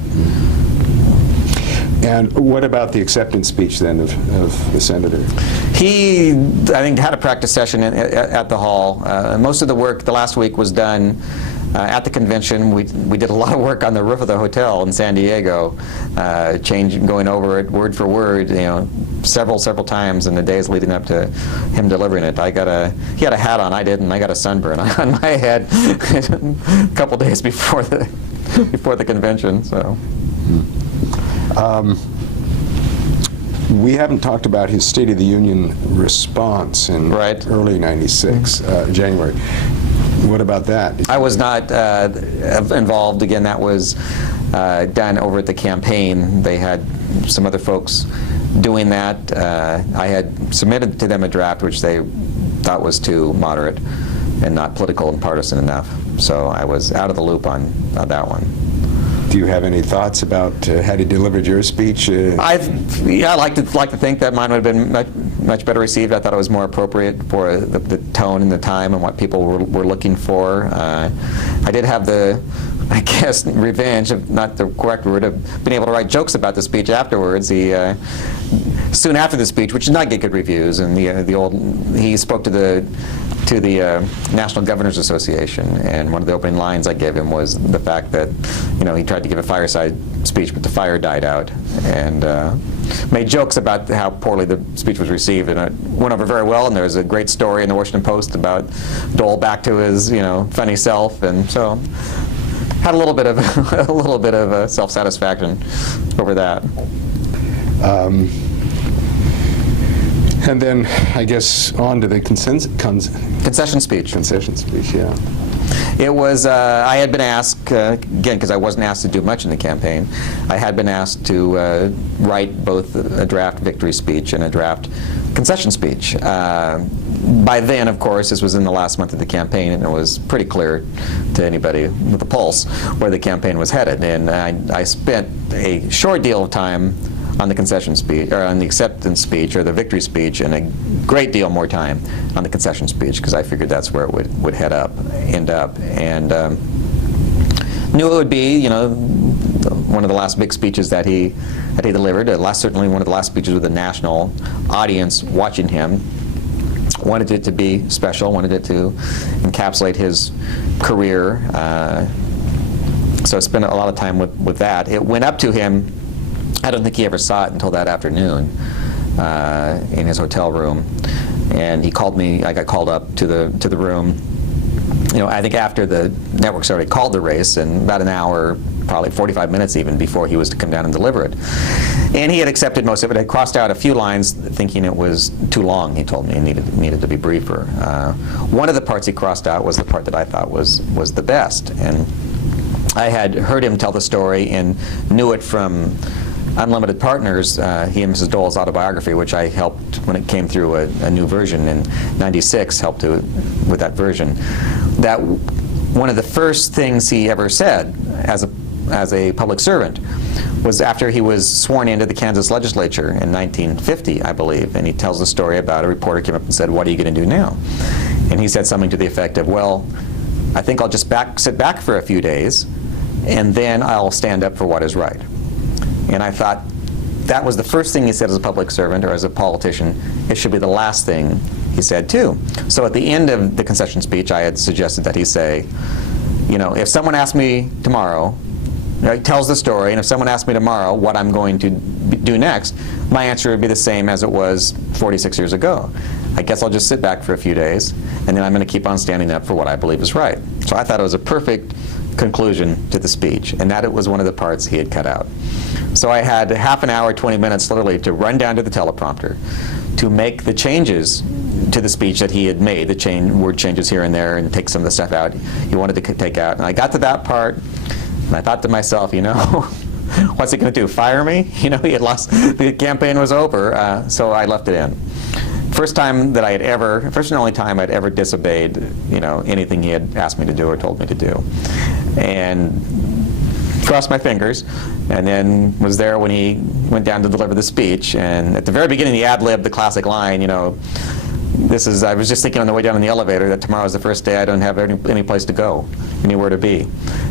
And what about the acceptance speech then of the senator? He, I think, had a practice session at the hall. Most of the work the last week was done at the convention. We did a lot of work on the roof of the hotel in San Diego, going over it word for word, several times in the days leading up to him delivering it. He had a hat on, I didn't. I got a sunburn on my head a couple days before the convention. So. We haven't talked about his State of the Union response in early '96, January. What about that? I was not involved. Again, that was done over at the campaign. They had some other folks doing that. I had submitted to them a draft which they thought was too moderate. and not political and partisan enough. So I was out of the loop on that one. Do you have any thoughts about how you delivered your speech? I like to think that mine would have been much better received. I thought it was more appropriate for the tone and the time and what people were looking for. I did have the, I guess, revenge, if not the correct word, of being able to write jokes about the speech afterwards. Soon after the speech, which did not get good reviews, and he spoke to the National Governors Association, and one of the opening lines I gave him was the fact that, he tried to give a fireside speech, but the fire died out, and made jokes about how poorly the speech was received, and it went over very well. And there was a great story in the Washington Post about Dole back to his, funny self, and so had a little bit of self-satisfaction over that. And then, I guess, on to the concession speech. Concession speech, yeah. It was, I had been asked, again, because I wasn't asked to do much in the campaign, I had been asked to write both a draft victory speech and a draft concession speech. By then, of course, this was in the last month of the campaign, and it was pretty clear to anybody with a pulse where the campaign was headed. And I spent a short deal of time on the concession speech, or on the acceptance speech, or the victory speech, and a great deal more time on the concession speech, because I figured that's where it would end up, and knew it would be, one of the last big speeches that he delivered. Certainly one of the last speeches with a national audience watching him. Wanted it to be special. Wanted it to encapsulate his career. So I spent a lot of time with that. It went up to him. I don't think he ever saw it until that afternoon in his hotel room, and he called me. I got called up to the room. I think after the networks already called the race, and about an hour, probably 45 minutes even, before he was to come down and deliver it. And he had accepted most of it. I crossed out a few lines thinking it was too long, he told me, and needed to be briefer. One of the parts he crossed out was the part that I thought was the best. And I had heard him tell the story and knew it from Unlimited Partners, he and Mrs. Dole's autobiography, which I helped when it came through a new version in '96, helped with that version. That one of the first things he ever said as a public servant was after he was sworn into the Kansas legislature in 1950, I believe, and he tells the story about a reporter came up and said, "What are you going to do now?" And he said something to the effect of, "Well, I think I'll just sit back for a few days, and then I'll stand up for what is right." And I thought that was the first thing he said as a public servant or as a politician. It should be the last thing he said, too. So at the end of the concession speech, I had suggested that he say, if someone asks me tomorrow, he tells the story, and if someone asks me tomorrow what I'm going to do next, my answer would be the same as it was 46 years ago. I guess I'll just sit back for a few days, and then I'm going to keep on standing up for what I believe is right. So I thought it was a perfect conclusion to the speech, and that it was one of the parts he had cut out. So I had half an hour, 20 minutes literally to run down to the teleprompter to make the changes to the speech that he had made, the word changes here and there, and take some of the stuff out he wanted to take out. And I got to that part, and I thought to myself, what's he going to do, fire me? He had lost, the campaign was over, so I left it in. First and only time I'd ever disobeyed, anything he had asked me to do or told me to do. And crossed my fingers, and then was there when he went down to deliver the speech. And at the very beginning, he ad-libbed the classic line, I was just thinking on the way down in the elevator that tomorrow's the first day I don't have any place to go, anywhere to be.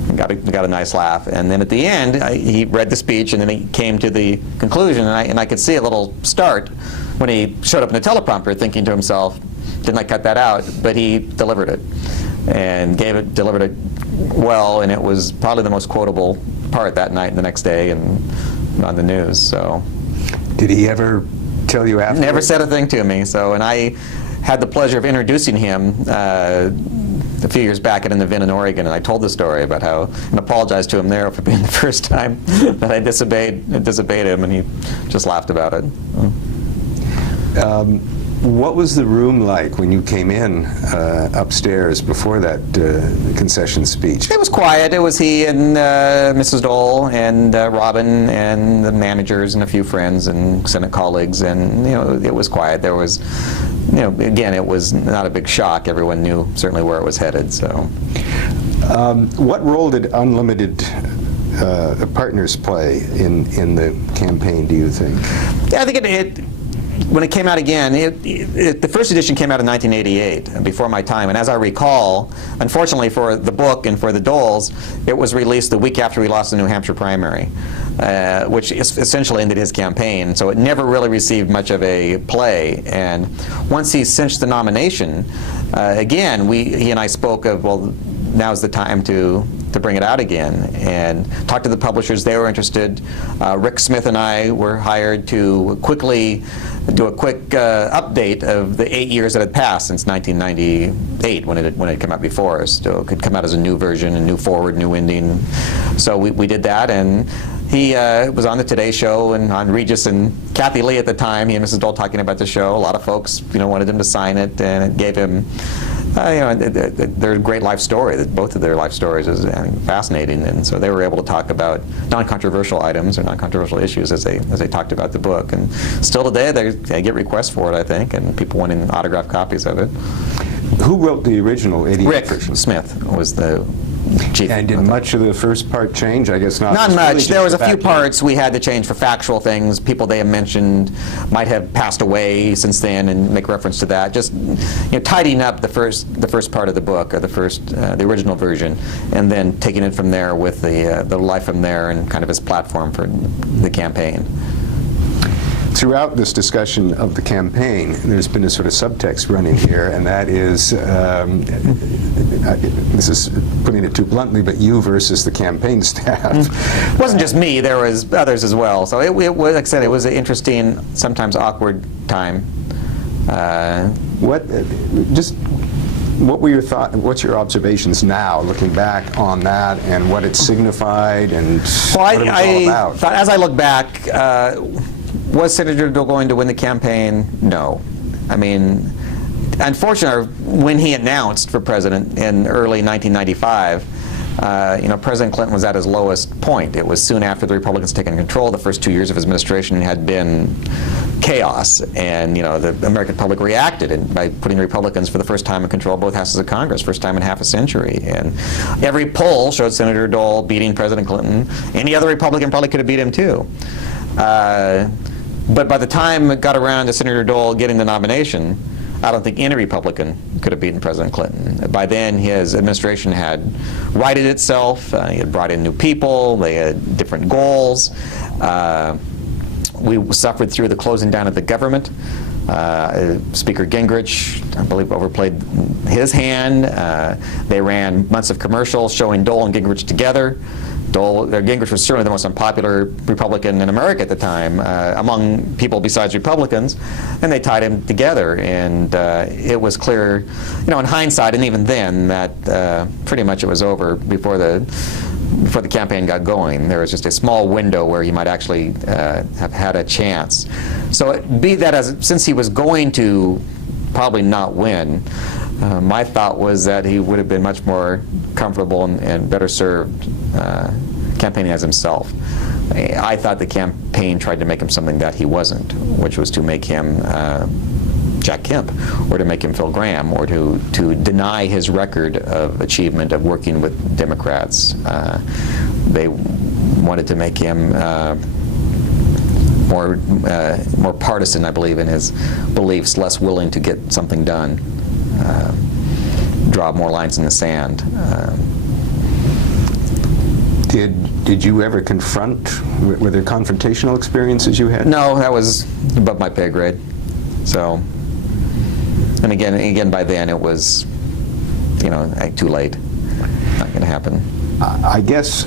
And got a nice laugh. And then at the end, he read the speech, and then he came to the conclusion, and I could see a little start when he showed up in the teleprompter thinking to himself, didn't I cut that out? But he delivered it, and delivered it well, and it was probably the most quotable part that night and the next day and on the news. So, did he ever tell you after? Never said a thing to me. So, and I had the pleasure of introducing him a few years back at an event in Oregon, and I told the story about how, and apologized to him there for being the first time that I disobeyed him, and he just laughed about it. What was the room like when you came in upstairs before that concession speech? It was quiet. It was he and Mrs. Dole and Robin and the managers and a few friends and Senate colleagues, and it was quiet. There was, again, it was not a big shock. Everyone knew certainly where it was headed. So, what role did unlimited partners play in the campaign, do you think? Yeah, I think when it came out again, the first edition came out in 1988, before my time, and as I recall, unfortunately for the book and for the Doles, it was released the week after we lost the New Hampshire primary, which essentially ended his campaign, so it never really received much of a play. And once he cinched the nomination, again, he and I spoke of, well, now's the time to bring it out again, and talked to the publishers. They were interested. Rick Smith and I were hired to quickly do a quick update of the 8 years that had passed since 1998 when it had come out before us. So it could come out as a new version, a new forward, new ending. So we did that, and he was on the Today Show and on Regis and Kathy Lee at the time. He and Mrs. Dole talking about the show. A lot of folks, wanted him to sign it, and it gave him, their great life story. Both of their life stories is fascinating, and so they were able to talk about non-controversial items or non-controversial issues as they talked about the book. And still today, they get requests for it, I think, and people wanting autographed copies of it. Who wrote the original 88 Rick version? Smith was the chief. And did much of the first part change? I guess not. Not It's really much. just There was a the few back end. parts we had to change for factual things. People they have mentioned might have passed away since then, and make reference to that. Just tidying up the first part of the book, or the original version, and then taking it from there with the life from there and kind of his platform for the campaign. Throughout this discussion of the campaign, there's been a sort of subtext running here, and that is, this is putting it too bluntly, but you versus the campaign staff. It wasn't just me. There was others as well. So it was, like I said, it was an interesting, sometimes awkward time. What were your thoughts? What's your observations now, looking back on that, and what it signified, and what it was all about? Thought, as I look back, was Senator Dole going to win the campaign? No. I mean, unfortunately, when he announced for president in early 1995, President Clinton was at his lowest point. It was soon after the Republicans taken control. The first 2 years of his administration had been chaos, and the American public reacted by putting Republicans for the first time in control of both houses of Congress, first time in half a century. And every poll showed Senator Dole beating President Clinton. Any other Republican probably could have beat him too. But by the time it got around to Senator Dole getting the nomination, I don't think any Republican could have beaten President Clinton. By then, his administration had righted itself. He had brought in new people. They had different goals. We suffered through the closing down of the government. Speaker Gingrich, I believe, overplayed his hand. They ran months of commercials showing Dole and Gingrich together. Gingrich was certainly the most unpopular Republican in America at the time, among people besides Republicans, and they tied him together. And it was clear, in hindsight, and even then, that pretty much it was over before the campaign got going. There was just a small window where he might actually have had a chance. So be that since he was going to probably not win, my thought was that he would have been much more comfortable and better served campaigning as himself. I thought the campaign tried to make him something that he wasn't, which was to make him Jack Kemp, or to make him Phil Gramm, or to deny his record of achievement of working with Democrats. They wanted to make him more partisan, I believe, in his beliefs, less willing to get something done, draw more lines in the sand. Did you ever confront, were there confrontational experiences you had? No, that was above my pay grade. So, and again, by then it was, too late. Not going to happen. I guess,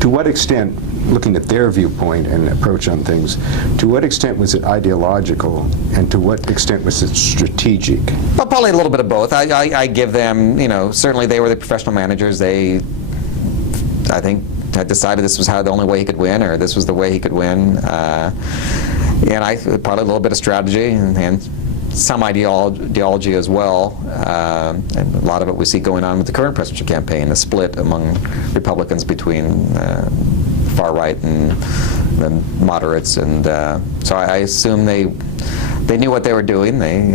to what extent, looking at their viewpoint and approach on things, to what extent was it ideological, and to what extent was it strategic? Well, probably a little bit of both. I give them, certainly they were the professional managers. They, I think, had decided this was the only way he could win, or this was the way he could win. And probably a little bit of strategy and some ideology as well. And a lot of it we see going on with the current presidential campaign, a split among Republicans between far right and the moderates. And so I assume they knew what they were doing. They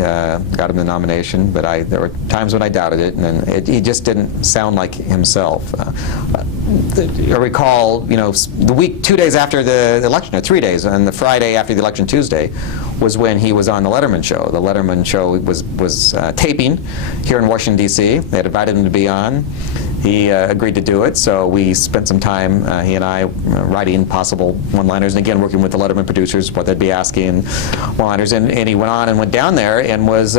got him the nomination, but there were times when I doubted it, and he just didn't sound like himself. I recall, the week, 2 days after the election, or 3 days, on the Friday after the election, Tuesday, was when he was on the Letterman show. The Letterman show was taping here in Washington, D.C. They had invited him to be on. He agreed to do it, so we spent some time, he and I, writing possible one-liners, and again, working with the Letterman producers, what they'd be asking, one-liners, and he went on and went down there and was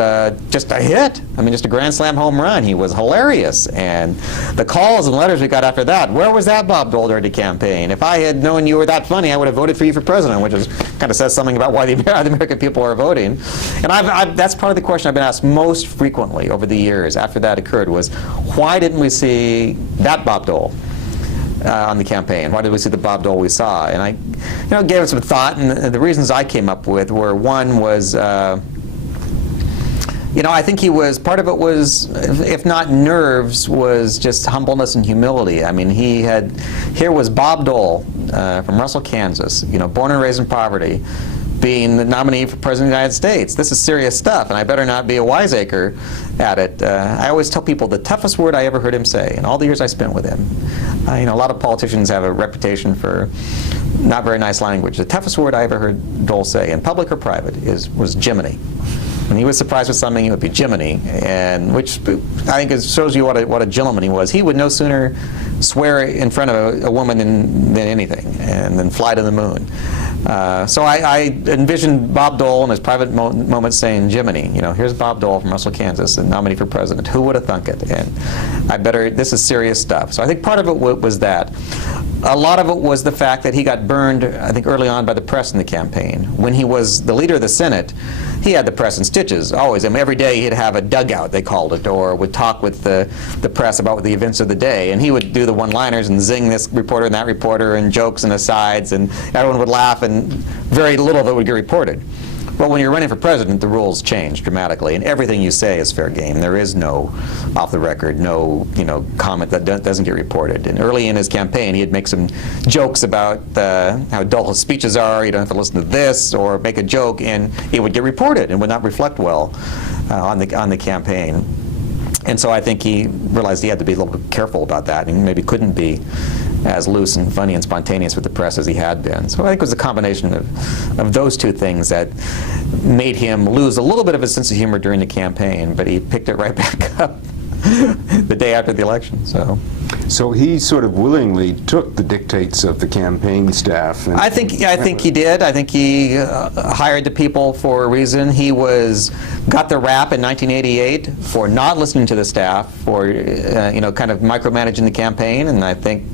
just a hit. I mean, just a grand slam home run. He was hilarious, and the calls and letters we got after that, where was that Bob Dole during the campaign? If I had known you were that funny, I would have voted for you for president, which kind of says something about why the American people are voting. And that's part of the question I've been asked most frequently over the years after that occurred was, why didn't we see that Bob Dole on the campaign? Why did we see the Bob Dole we saw? And I gave it some thought, and the reasons I came up with were, one was, I think part of it was, if not nerves, was just humbleness and humility. I mean, here was Bob Dole from Russell, Kansas, born and raised in poverty, being the nominee for President of the United States. This is serious stuff, and I better not be a wiseacre at it. I always tell people the toughest word I ever heard him say in all the years I spent with him. A lot of politicians have a reputation for not very nice language. The toughest word I ever heard Dole say, in public or private, was Jiminy. When he was surprised with something, it would be Jiminy, and which I think shows you what a gentleman he was. He would no sooner swear in front of a woman than anything, and then fly to the moon. So I envisioned Bob Dole in his private moments saying, Jiminy, here's Bob Dole from Russell, Kansas, the nominee for president. Who would have thunk it? And this is serious stuff. So I think part of it was that. A lot of it was the fact that he got burned, I think, early on by the press in the campaign. When he was the leader of the Senate, he had the press in stitches, always. I mean, every day he'd have a dugout, they called it, or would talk with the press about the events of the day. And he would do the one-liners and zing this reporter and that reporter and jokes and asides, and everyone would laugh, and very little of it would get reported. Well, when you're running for president, the rules change dramatically, and everything you say is fair game. There is no off the record, no comment that doesn't get reported. And early in his campaign, he'd make some jokes about how dull his speeches are. You don't have to listen to this, or make a joke, and it would get reported and would not reflect well on the campaign. And so I think he realized he had to be a little bit careful about that, and maybe couldn't be as loose and funny and spontaneous with the press as he had been. So I think it was a combination of those two things that made him lose a little bit of his sense of humor during the campaign, but he picked it right back up the day after the election. So he sort of willingly took the dictates of the campaign staff. I think he did. I think he hired the people for a reason. He got the rap in 1988 for not listening to the staff, for kind of micromanaging the campaign. And I think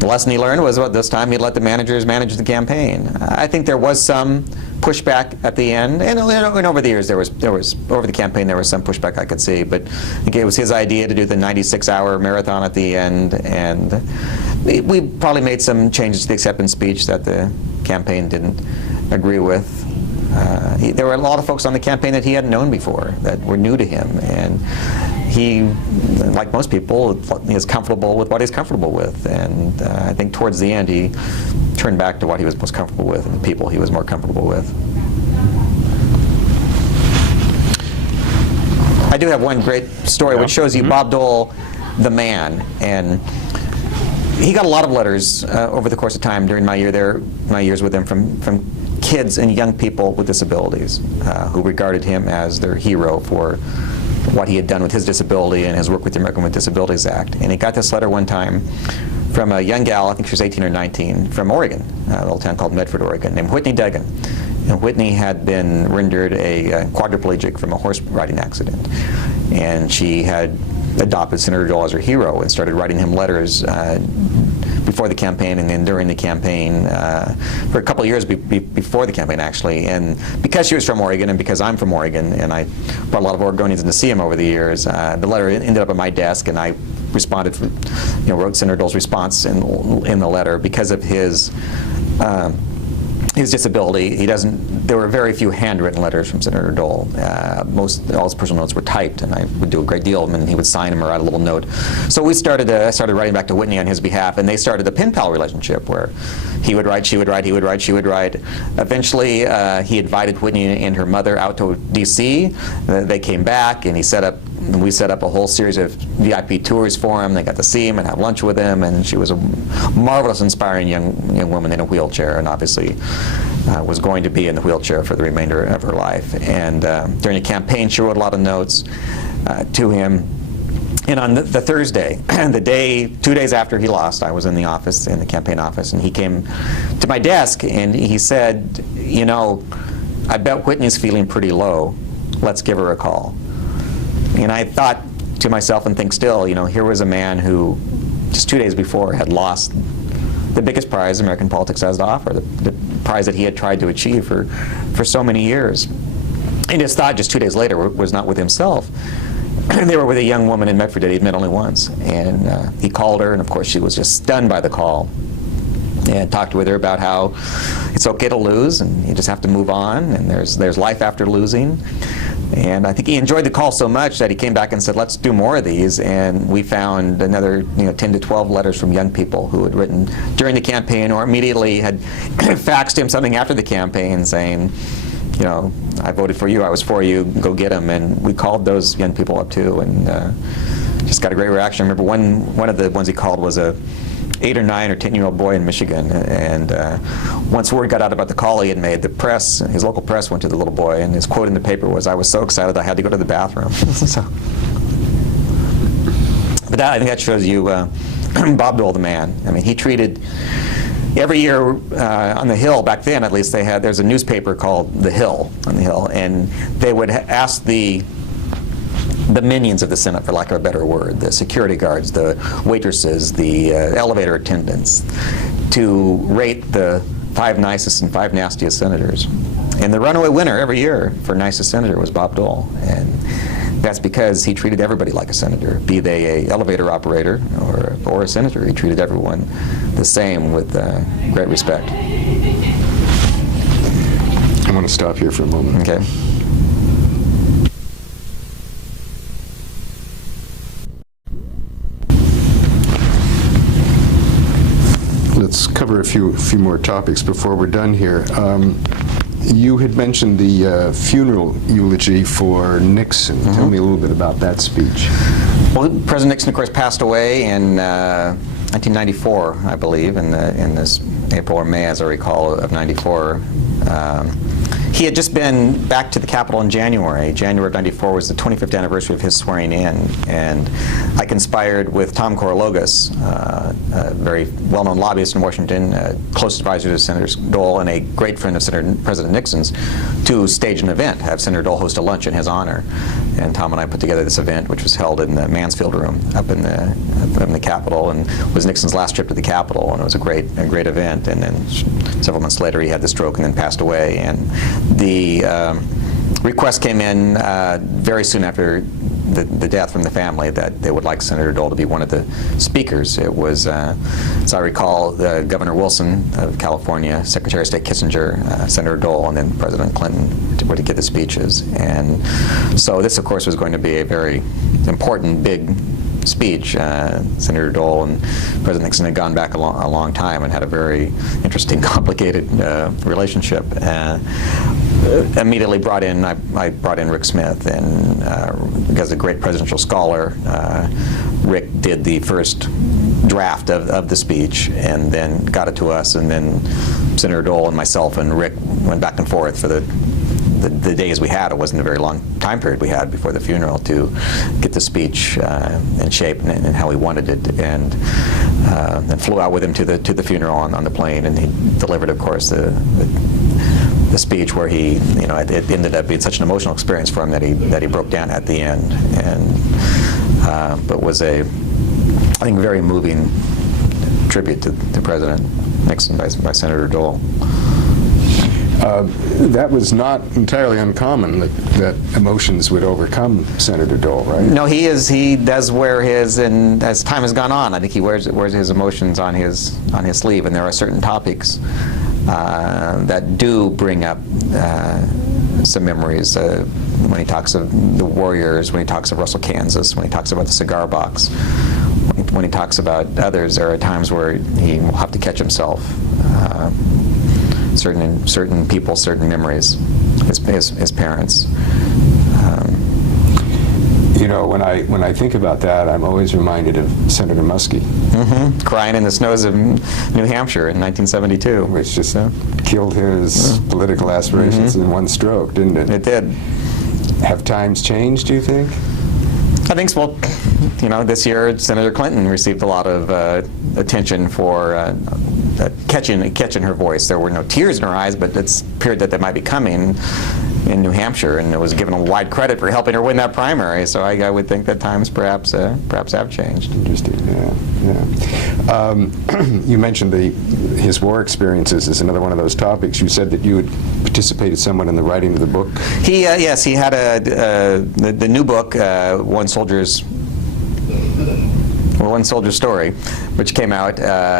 the lesson he learned was, this time he'd let the managers manage the campaign. I think there was some pushback at the end, and over the years there was over the campaign there was some pushback I could see, but again, it was his idea to do the 96-hour marathon at the end, and we probably made some changes to the acceptance speech that the campaign didn't agree with. There were a lot of folks on the campaign that he hadn't known before, that were new to him, and he, like most people, is comfortable with what he's comfortable with, and I think towards the end he turned back to what he was most comfortable with and the people he was more comfortable with. I do have one great story which shows you Bob Dole, the man, and he got a lot of letters over the course of time during my years with him from kids and young people with disabilities who regarded him as their hero for what he had done with his disability and his work with the American with Disabilities Act. And he got this letter one time from a young gal, I think she was 18 or 19, from Oregon, a little town called Medford, Oregon, named Whitney Duggan. And Whitney had been rendered a quadriplegic from a horse riding accident. And she had adopted Senator Dole as her hero and started writing him letters before the campaign and then during the campaign, for a couple of years before the campaign, actually. And because she was from Oregon and because I'm from Oregon, and I brought a lot of Oregonians in to see him over the years, the letter ended up at my desk, and I responded, wrote Senator Dole's response in the letter because of his his disability. There were very few handwritten letters from Senator Dole. All his personal notes were typed, and I would do a great deal of them, and he would sign them or write a little note. So I started writing back to Whitney on his behalf, and they started a pen pal relationship where he would write, she would write, he would write, she would write. Eventually, he invited Whitney and her mother out to D.C. They came back, and we set up a whole series of VIP tours for him. They got to see him and have lunch with him, and she was a marvelous, inspiring young woman in a wheelchair, and obviously was going to be in the wheelchair for the remainder of her life. And during the campaign, she wrote a lot of notes to him. And on the Thursday, 2 days after he lost, I was in the office, in the campaign office, and he came to my desk and he said, you know, I bet Whitney's feeling pretty low. Let's give her a call. And I thought to myself, and think still, you know, here was a man who just 2 days before had lost the biggest prize American politics has to offer, the prize that he had tried to achieve for so many years. And his thought just 2 days later was not with himself. They were with a young woman in Medford that he'd met only once. And he called her, and of course she was just stunned by the call. And talked with her about how it's okay to lose, and you just have to move on, and there's life after losing. And I think he enjoyed the call so much that he came back and said, let's do more of these. And we found another 10 to 12 letters from young people who had written during the campaign or immediately had faxed him something after the campaign saying, you know, I voted for you, I was for you, go get him. And we called those young people up too, and just got a great reaction. I remember one of the ones he called was a 8 or 9 or 10-year-old boy in Michigan, and once word got out about the call he had made, the press, his local press, went to the little boy, and his quote in the paper was, "I was so excited I had to go to the bathroom." But I think that shows you Bob Dole, the man. I mean, he treated every year on the Hill, back then at least, there's a newspaper called The Hill on the Hill, and they would ask the minions of the Senate, for lack of a better word, the security guards, the waitresses, the elevator attendants, to rate the 5 nicest and 5 nastiest senators. And the runaway winner every year for nicest senator was Bob Dole. And that's because he treated everybody like a senator, be they an elevator operator or a senator. He treated everyone the same with great respect. I want to stop here for a moment. Okay. Let's cover a few more topics before we're done here. You had mentioned the funeral eulogy for Nixon. Mm-hmm. Tell me a little bit about that speech. Well, President Nixon, of course, passed away in 1994, I believe, in this April or May, as I recall, of '94. He had just been back to the Capitol in January. January of '94 was the 25th anniversary of his swearing in, and I conspired with Tom Korologos, a very well-known lobbyist in Washington, a close advisor to Senator Dole, and a great friend of President Nixon's, to stage an event, have Senator Dole host a lunch in his honor. And Tom and I put together this event, which was held in the Mansfield Room up in the Capitol, and was Nixon's last trip to the Capitol, and it was a great event. And then several months later, he had the stroke and then passed away. And the request came in very soon after the death from the family that they would like Senator Dole to be one of the speakers. It was, as I recall, Governor Wilson of California, Secretary of State Kissinger, Senator Dole, and then President Clinton were to give the speeches. And so this, of course, was going to be a very important, big speech. Senator Dole and President Nixon had gone back a long time and had a very interesting, complicated relationship. Immediately brought in, I brought in Rick Smith, and as a great presidential scholar, Rick did the first draft of the speech and then got it to us, and then Senator Dole and myself and Rick went back and forth for the days we had. It wasn't a very long time period we had before the funeral to get the speech in shape and how he wanted it, and then flew out with him to the funeral on the plane, and he delivered, of course, the speech where he, it ended up being such an emotional experience for him that he broke down at the end, and but was I think, very moving tribute to President Nixon by Senator Dole. That was not entirely uncommon that emotions would overcome Senator Dole, right? No, he does wear his, and as time has gone on, I think he wears his emotions on his sleeve, and there are certain topics that do bring up some memories. When he talks of the Warriors, when he talks of Russell, Kansas, when he talks about the cigar box, when he talks about others, there are times where he will have to catch himself. Certain people, certain memories, his parents. You know, when I think about that, I'm always reminded of Senator Muskie. Crying in the snows of New Hampshire in 1972. Which just killed his political aspirations in one stroke, didn't it? It did. Have times changed, do you think? I think so. Well, you know, this year Senator Clinton received a lot of attention for catching her voice. There were no tears in her eyes, but it appeared that they might be coming in New Hampshire, and it was given a wide credit for helping her win that primary. So I would think that times perhaps have changed. Interesting. Yeah. You mentioned his war experiences as another one of those topics. You said that you had participated somewhat in the writing of the book. Yes, he had the new book, One Soldier's Story, which came out.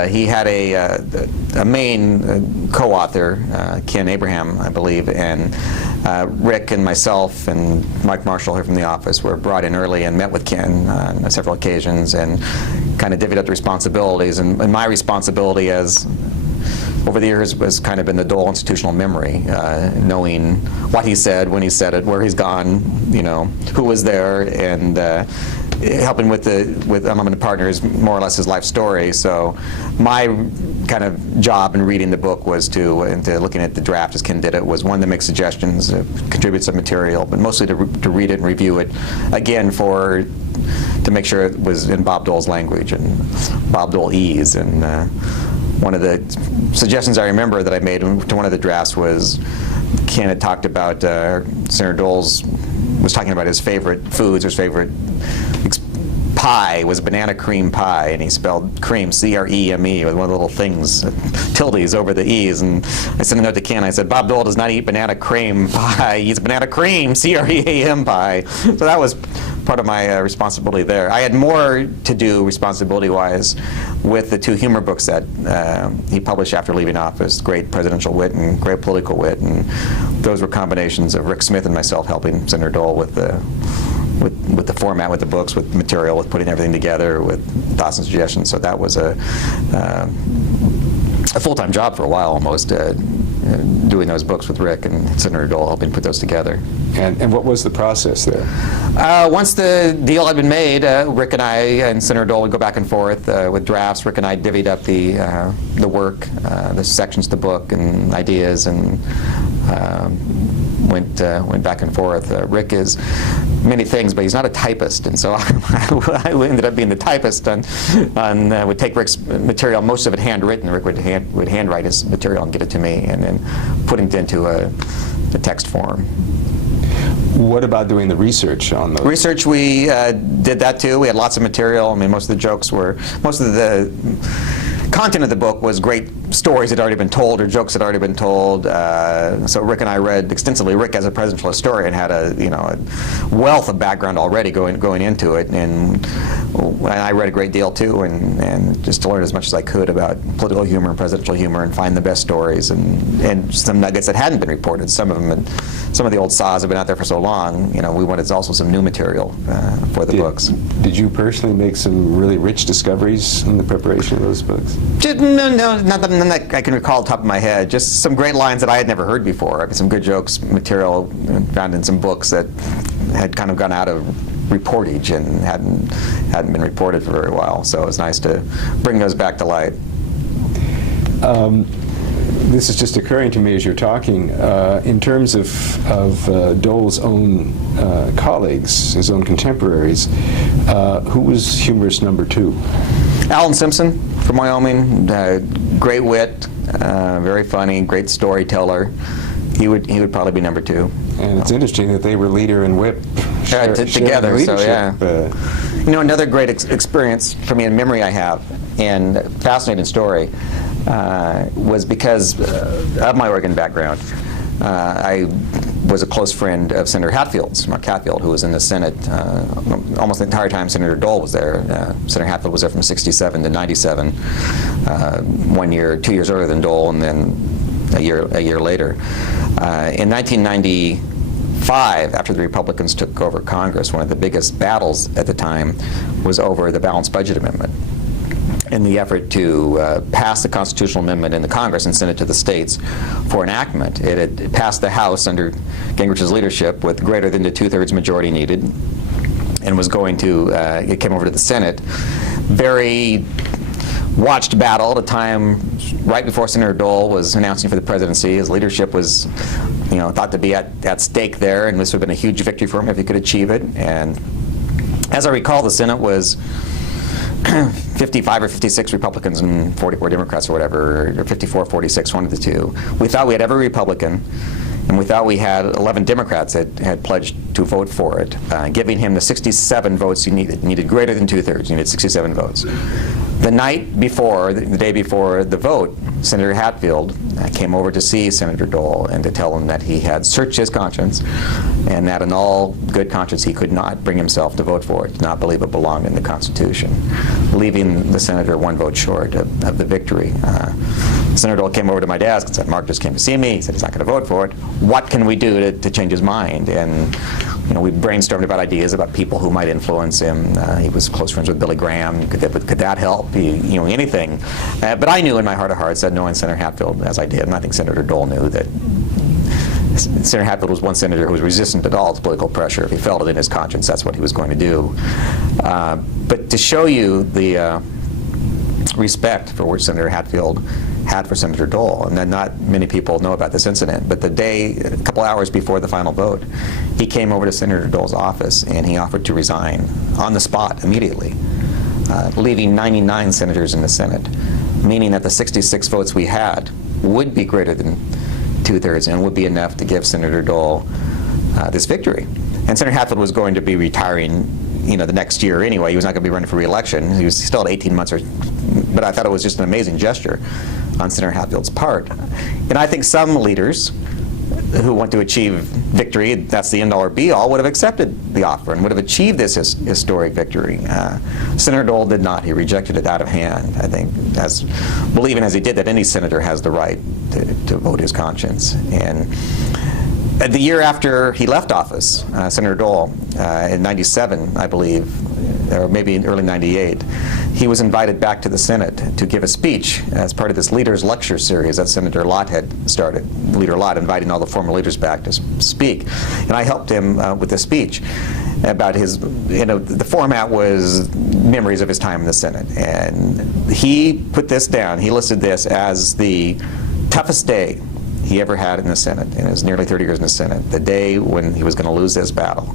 He had a main co-author, Ken Abraham, I believe, and Rick and myself and Mike Marshall here from the office were brought in early and met with Ken on several occasions and kind of divvied up the responsibilities. And my responsibility over the years has kind of been the Dole institutional memory, knowing what he said, when he said it, where he's gone, you know, who was there, and helping with unlimited partners, more or less his life story. So my kind of job in reading the book was into looking at the draft as Ken did it, was one to make suggestions, contribute some material, but mostly to read it and review it again to make sure it was in Bob Dole's language and Bob Dole-ese. And one of the suggestions I remember that I made to one of the drafts was Ken had talked about Senator Dole's was talking about his favorite foods, his favorite pie was banana cream pie, and he spelled cream, C-R-E-M-E, with one of the little things, tildes over the E's. And I sent a note to Ken. I said, Bob Dole does not eat banana cream pie. He eats banana cream, C-R-E-A-M pie. So that was part of my responsibility there. I had more to do responsibility-wise with the two humor books that he published after leaving office, Great Presidential Wit and Great Political Wit, and those were combinations of Rick Smith and myself helping Senator Dole with the format, with the books, with material, with putting everything together, with thoughts and suggestions. So that was a full-time job for a while almost, doing those books with Rick and Senator Dole, helping put those together. And what was the process there? Once the deal had been made, Rick and I and Senator Dole would go back and forth with drafts. Rick and I divvied up the work, the sections of the book and ideas, and went back and forth. Rick is many things, but he's not a typist, and so I ended up being the typist would take Rick's material, most of it handwritten. Rick would handwrite his material and give it to me, and then putting it into a text form. What about doing the research on those? Research, we did that too. We had lots of material. I mean, most of the content of the book was great stories that had already been told or jokes that had already been told. So Rick and I read extensively. Rick, as a presidential historian, had a wealth of background already going into it, and I read a great deal too, and just to learn as much as I could about political humor and presidential humor, and find the best stories and some nuggets that hadn't been reported. Some of the old saws have been out there for so long. We wanted also some new material for the books. Did you personally make some really rich discoveries in the preparation of those books? No, not that I can recall off the top of my head. Just some great lines that I had never heard before. I mean, some good jokes, material found in some books that had kind of gone out of reportage and hadn't been reported for a very while. So it was nice to bring those back to light. This is just occurring to me as you're talking. In terms of Dole's own colleagues, his own contemporaries, who was humorist number two? Alan Simpson from Wyoming, great wit, very funny, great storyteller. He would probably be number two. And it's interesting that they were leader and whip together. So yeah, another great experience for me in memory I have, and fascinating story, was because of my Oregon background. I was a close friend of Senator Hatfield's, Mark Hatfield, who was in the Senate almost the entire time Senator Dole was there. Senator Hatfield was there from '67 to '97, 2 years earlier than Dole, and then a year later. In 1995, after the Republicans took over Congress, one of the biggest battles at the time was over the Balanced Budget Amendment. In the effort to pass the constitutional amendment in the Congress and send it to the states for enactment. It had passed the House under Gingrich's leadership with greater than the 2/3 majority needed, and was going to, it came over to the Senate. Very watched battle at a time right before Senator Dole was announcing for the presidency. His leadership was, thought to be at stake there, and this would have been a huge victory for him if he could achieve it. And as I recall, the Senate was 55 or 56 Republicans and 44 Democrats or whatever, or 54, 46, one of the two. We thought we had every Republican, and we thought we had 11 Democrats that had pledged to vote for it, giving him the 67 votes he needed. He needed greater than 2/3. He needed 67 votes. The night before, the day before the vote, Senator Hatfield came over to see Senator Dole and to tell him that he had searched his conscience and that in all good conscience he could not bring himself to vote for it, did not believe it belonged in the Constitution, leaving the senator one vote short of the victory. Senator Dole came over to my desk and said, "Mark just came to see me. He said he's not going to vote for it. What can we do to change his mind?" And we brainstormed about ideas about people who might influence him. He was close friends with Billy Graham. Could that help? Anything. But I knew in my heart of hearts that knowing Senator Hatfield as I did, and I think Senator Dole knew, that Senator Hatfield was one senator who was resistant at all to political pressure. If he felt it in his conscience, that's what he was going to do. But to show you the respect for which Senator Hatfield had for Senator Dole, and then not many people know about this incident, but a couple hours before the final vote, he came over to Senator Dole's office and he offered to resign on the spot immediately, leaving 99 senators in the Senate, meaning that the 66 votes we had would be greater than 2/3 and would be enough to give Senator Dole this victory. And Senator Hatfield was going to be retiring the next year anyway. He was not going to be running for re-election. He was still at 18 months, but I thought it was just an amazing gesture on Senator Hatfield's part. And I think some leaders who want to achieve victory, that's the end-all or be-all, would have accepted the offer and would have achieved this historic victory. Senator Dole did not. He rejected it out of hand, I think, believing as he did that any senator has the right to vote his conscience. And the year after he left office, Senator Dole, in 97, I believe, or maybe in early 98, he was invited back to the Senate to give a speech as part of this Leaders Lecture series that Senator Lott had started, Leader Lott, inviting all the former leaders back to speak. And I helped him with the speech about his, the format was memories of his time in the Senate. And he put this down, he listed this as the toughest day he ever had in the Senate, in his nearly 30 years in the Senate, the day when he was going to lose this battle.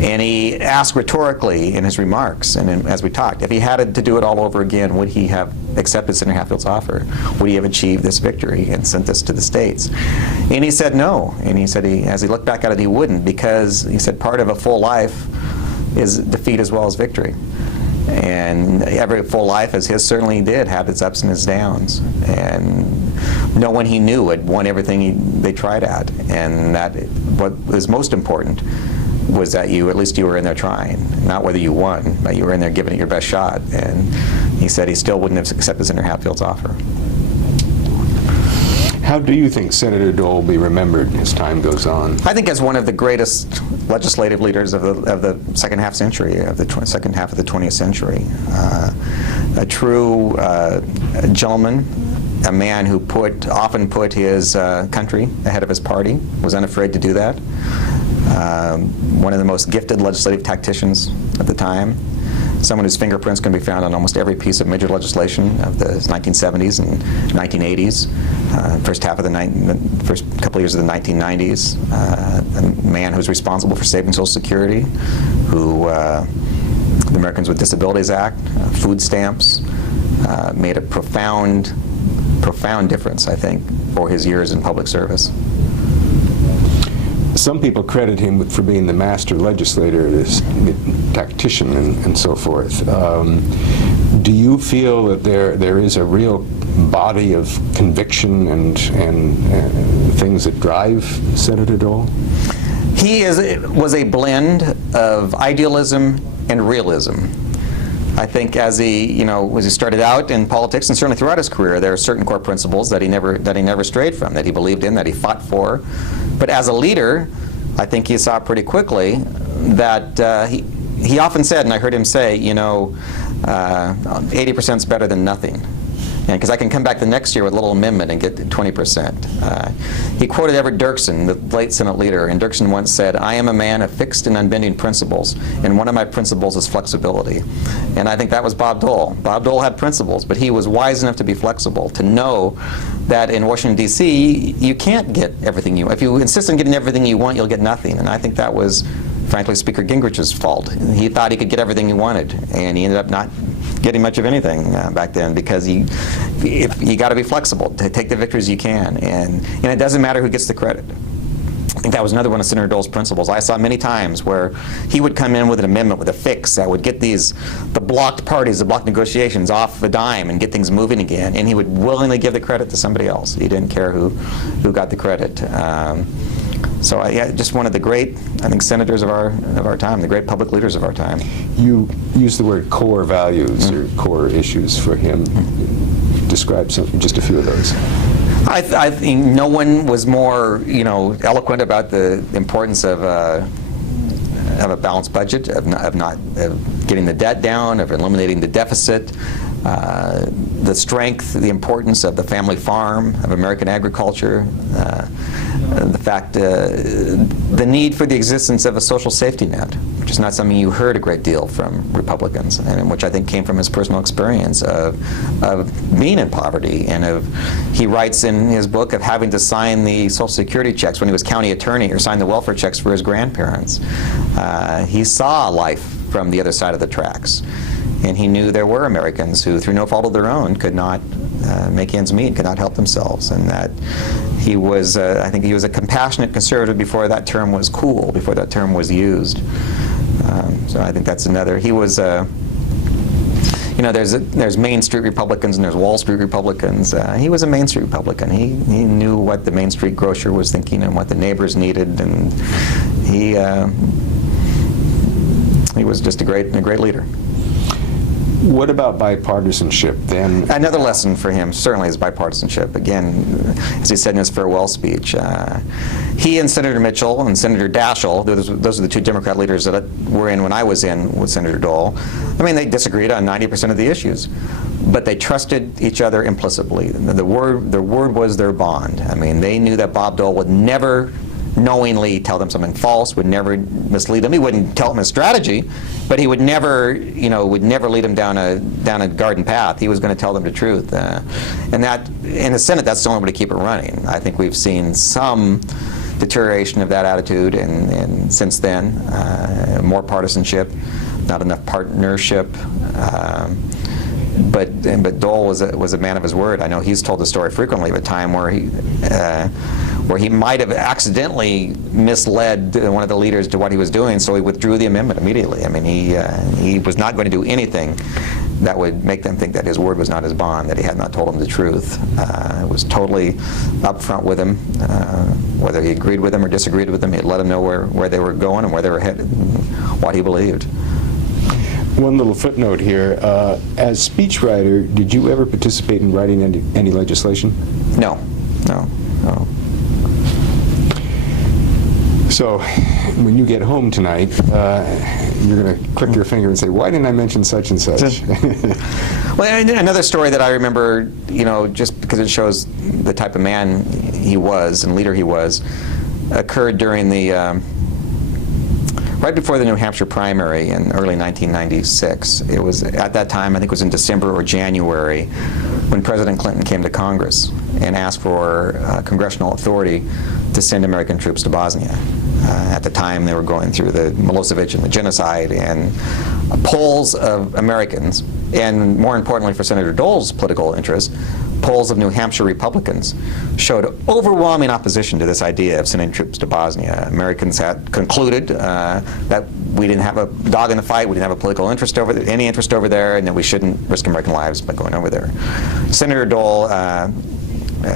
And he asked rhetorically in his remarks, and as we talked, if he had to do it all over again, would he have accepted Senator Hatfield's offer? Would he have achieved this victory and sent this to the states? And he said no. And he said, as he looked back at it, he wouldn't, because he said part of a full life is defeat as well as victory. And every full life, as his certainly did, had its ups and its downs. And no one he knew had won everything they tried at. And that what was most important was that at least you were in there trying, not whether you won, but you were in there giving it your best shot. And he said he still wouldn't have accepted Senator Hatfield's offer. How do you think Senator Dole will be remembered as time goes on? I think as one of the greatest legislative leaders of the second half century, second half of the 20th century. A true gentleman, a man who often put his country ahead of his party, was unafraid to do that. One of the most gifted legislative tacticians of the time. Someone whose fingerprints can be found on almost every piece of major legislation of the 1970s and 1980s, first couple of years of the 1990s. A man who's responsible for saving Social Security, who the Americans with Disabilities Act, food stamps, made a profound difference, I think, for his years in public service. Some people credit him for being the master legislator, this tactician, and so forth. Do you feel that there is a real body of conviction and things that drive Senator Dole? He was a blend of idealism and realism. I think as he started out in politics, and certainly throughout his career, there are certain core principles that he never strayed from, that he believed in, that he fought for. But as a leader, I think he saw pretty quickly that he often said, and I heard him say, 80% is better than nothing. Because I can come back the next year with a little amendment and get 20%. He quoted Everett Dirksen, the late Senate leader, and Dirksen once said, "I am a man of fixed and unbending principles, and one of my principles is flexibility." And I think that was Bob Dole. Bob Dole had principles, but he was wise enough to be flexible, to know that in Washington, D.C., you can't get everything you want. If you insist on getting everything you want, you'll get nothing. And I think that was, frankly, Speaker Gingrich's fault. He thought he could get everything he wanted, and he ended up not getting much of anything back then, because you got to be flexible to take the victories you can, and it doesn't matter who gets the credit. I think that was another one of Senator Dole's principles. I saw many times where he would come in with an amendment, with a fix that would get the blocked parties, the blocked negotiations off the dime and get things moving again, and he would willingly give the credit to somebody else. He didn't care who got the credit. So just one of the great, I think, senators of our time, the great public leaders of our time. You use the word core values or core issues for him. Describe just a few of those. I think no one was more, eloquent about the importance of a balanced budget, of getting the debt down, of eliminating the deficit, the strength, the importance of the family farm, of American agriculture, the fact, the need for the existence of a social safety net, which is not something you heard a great deal from Republicans, and which I think came from his personal experience of being in poverty, and he writes in his book of having to sign the Social Security checks when he was county attorney, or sign the welfare checks for his grandparents. He saw life from the other side of the tracks. And he knew there were Americans who, through no fault of their own, could not make ends meet, could not help themselves, and that he was, I think he was a compassionate conservative before that term was cool, before that term was used. So I think that's another. He was, there's Main Street Republicans and there's Wall Street Republicans. He was a Main Street Republican. He knew what the Main Street grocer was thinking and what the neighbors needed, and he was just a great leader. What about bipartisanship then? Another lesson for him certainly is bipartisanship. Again, as he said in his farewell speech, he and Senator Mitchell and Senator Daschle, those are the two Democrat leaders that were in when I was in with Senator Dole. I mean, they disagreed on 90% of the issues, but they trusted each other implicitly. Their word was their bond. I mean, they knew that Bob Dole would never knowingly tell them something false, would never mislead them. He wouldn't tell them his strategy, but he would never, would never lead them down a garden path. He was going to tell them the truth, and that in the Senate, that's the only way to keep it running. I think we've seen some deterioration of that attitude, and since then, more partisanship, not enough partnership. But Dole was a man of his word. I know he's told the story frequently of a time where he might have accidentally misled one of the leaders to what he was doing, so he withdrew the amendment immediately. I mean, he was not going to do anything that would make them think that his word was not his bond, that he had not told them the truth. It was totally upfront with him, whether he agreed with them or disagreed with them. He'd let them know where they were going and where they were headed, and what he believed. One little footnote here. As speechwriter, did you ever participate in writing any legislation? No. So, when you get home tonight, you're going to click your finger and say, "Why didn't I mention such and such?" Well, another story that I remember, just because it shows the type of man he was and leader he was, occurred during the right before the New Hampshire primary in early 1996. It was at that time, I think it was in December or January, when President Clinton came to Congress and asked for congressional authority to send American troops to Bosnia. At the time, they were going through the Milosevic and the genocide, and polls of Americans, and more importantly for Senator Dole's political interests, polls of New Hampshire Republicans showed overwhelming opposition to this idea of sending troops to Bosnia. Americans had concluded that we didn't have a dog in the fight, we didn't have a political interest any interest over there, and that we shouldn't risk American lives by going over there. Senator Dole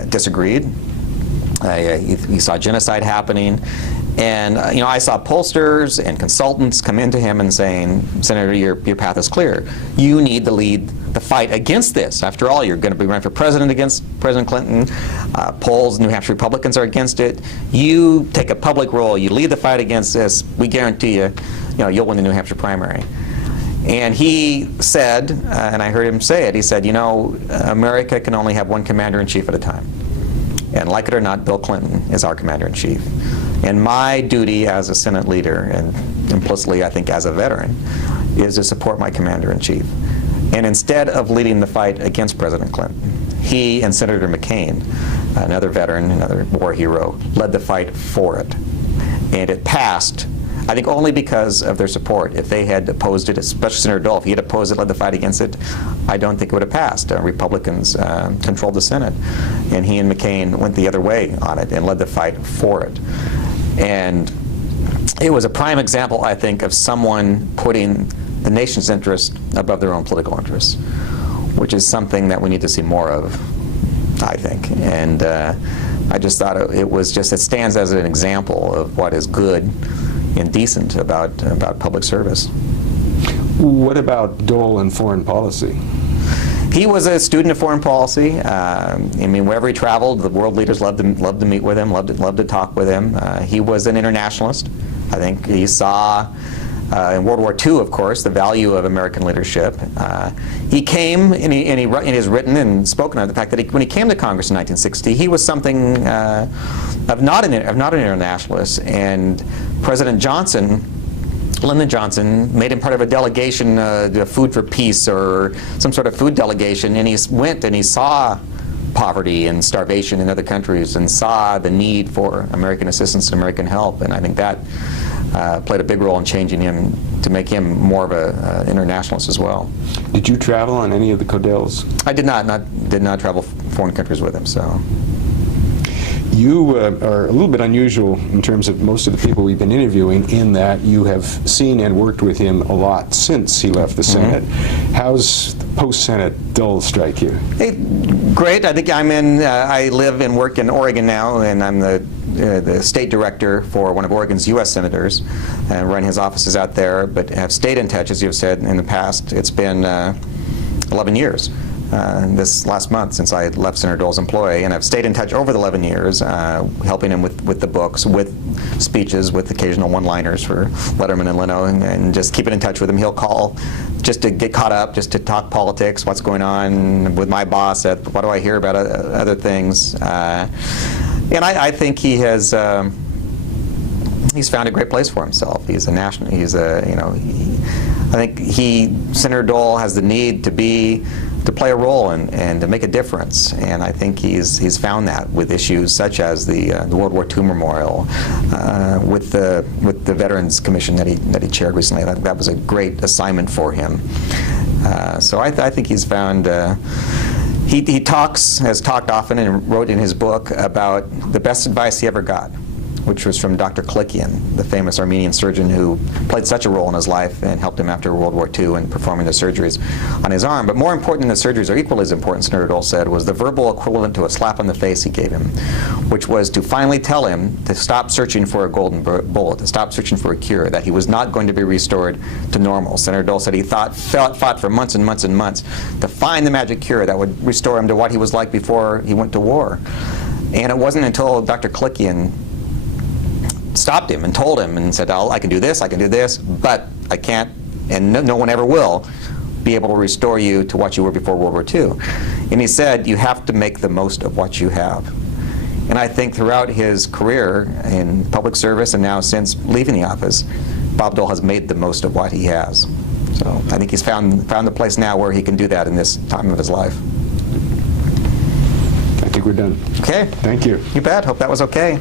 disagreed. He saw genocide happening. And I saw pollsters and consultants come into him and saying, Senator, your path is clear. You need to lead the fight against this. After all, you're going to be running for president against President Clinton. Polls, New Hampshire Republicans are against it. You take a public role. You lead the fight against this. We guarantee you'll win the New Hampshire primary. And he said, and I heard him say it, he said, America can only have one commander-in-chief at a time. And like it or not, Bill Clinton is our commander-in-chief. And my duty as a Senate leader, and implicitly I think as a veteran, is to support my commander-in-chief. And instead of leading the fight against President Clinton, he and Senator McCain, another veteran, another war hero, led the fight for it. And it passed, I think only because of their support. If they had opposed it, especially Senator Dole, if he had opposed it, led the fight against it, I don't think it would have passed. Republicans controlled the Senate. And he and McCain went the other way on it and led the fight for it. And it was a prime example, I think, of someone putting the nation's interest above their own political interests, which is something that we need to see more of, I think. And I just thought it stands as an example of what is good and decent about public service. What about Dole and foreign policy? He was a student of foreign policy. Wherever he traveled, the world leaders loved to meet with him, loved to talk with him. He was an internationalist. I think he saw in World War II, of course, the value of American leadership. He came, and he has written and spoken of the fact that when he came to Congress in 1960, he was something of not an internationalist. And President Johnson, Lyndon Johnson, made him part of a delegation, Food for Peace or some sort of food delegation, and he went and he saw poverty and starvation in other countries and saw the need for American assistance and American help. And I think that played a big role in changing him to make him more of an internationalist as well. Did you travel on any of the Codels? I did not travel foreign countries with him. So. You are a little bit unusual in terms of most of the people we've been interviewing in that you have seen and worked with him a lot since he left the Senate. How's the post-Senate Dole strike you? Hey, great. I think I live and work in Oregon now, and I'm the state director for one of Oregon's U.S. senators and run his offices out there, but have stayed in touch, as you've said in the past. It's been 11 years. This last month since I left Senator Dole's employ, and I've stayed in touch over the 11 years, helping him with the books, with speeches, with occasional one-liners for Letterman and Leno, and just keeping in touch with him. He'll call just to get caught up, just to talk politics, what's going on with my boss, what do I hear about other things. And I think he has he's found a great place for himself. He's a national, I think Senator Dole has the need to play a role and to make a difference, and I think he's found that with issues such as the World War II Memorial, with the Veterans Commission that he chaired recently. That was a great assignment for him. So I think he's found. He has talked often and wrote in his book about the best advice he ever got, which was from Dr. Kalikian, the famous Armenian surgeon who played such a role in his life and helped him after World War II in performing the surgeries on his arm. But more important than the surgeries, or equally as important, Senator Dole said, was the verbal equivalent to a slap on the face he gave him, which was to finally tell him to stop searching for a golden bullet, to stop searching for a cure, that he was not going to be restored to normal. Senator Dole said he fought for months and months and months to find the magic cure that would restore him to what he was like before he went to war. And it wasn't until Dr. Kalikian stopped him and told him and said, I can do this, but I can't, and no one ever will, be able to restore you to what you were before World War II. And he said, you have to make the most of what you have. And I think throughout his career in public service and now since leaving the office, Bob Dole has made the most of what he has. So I think he's found the place now where he can do that in this time of his life. I think we're done. Okay. Thank you. You bet. Hope that was okay.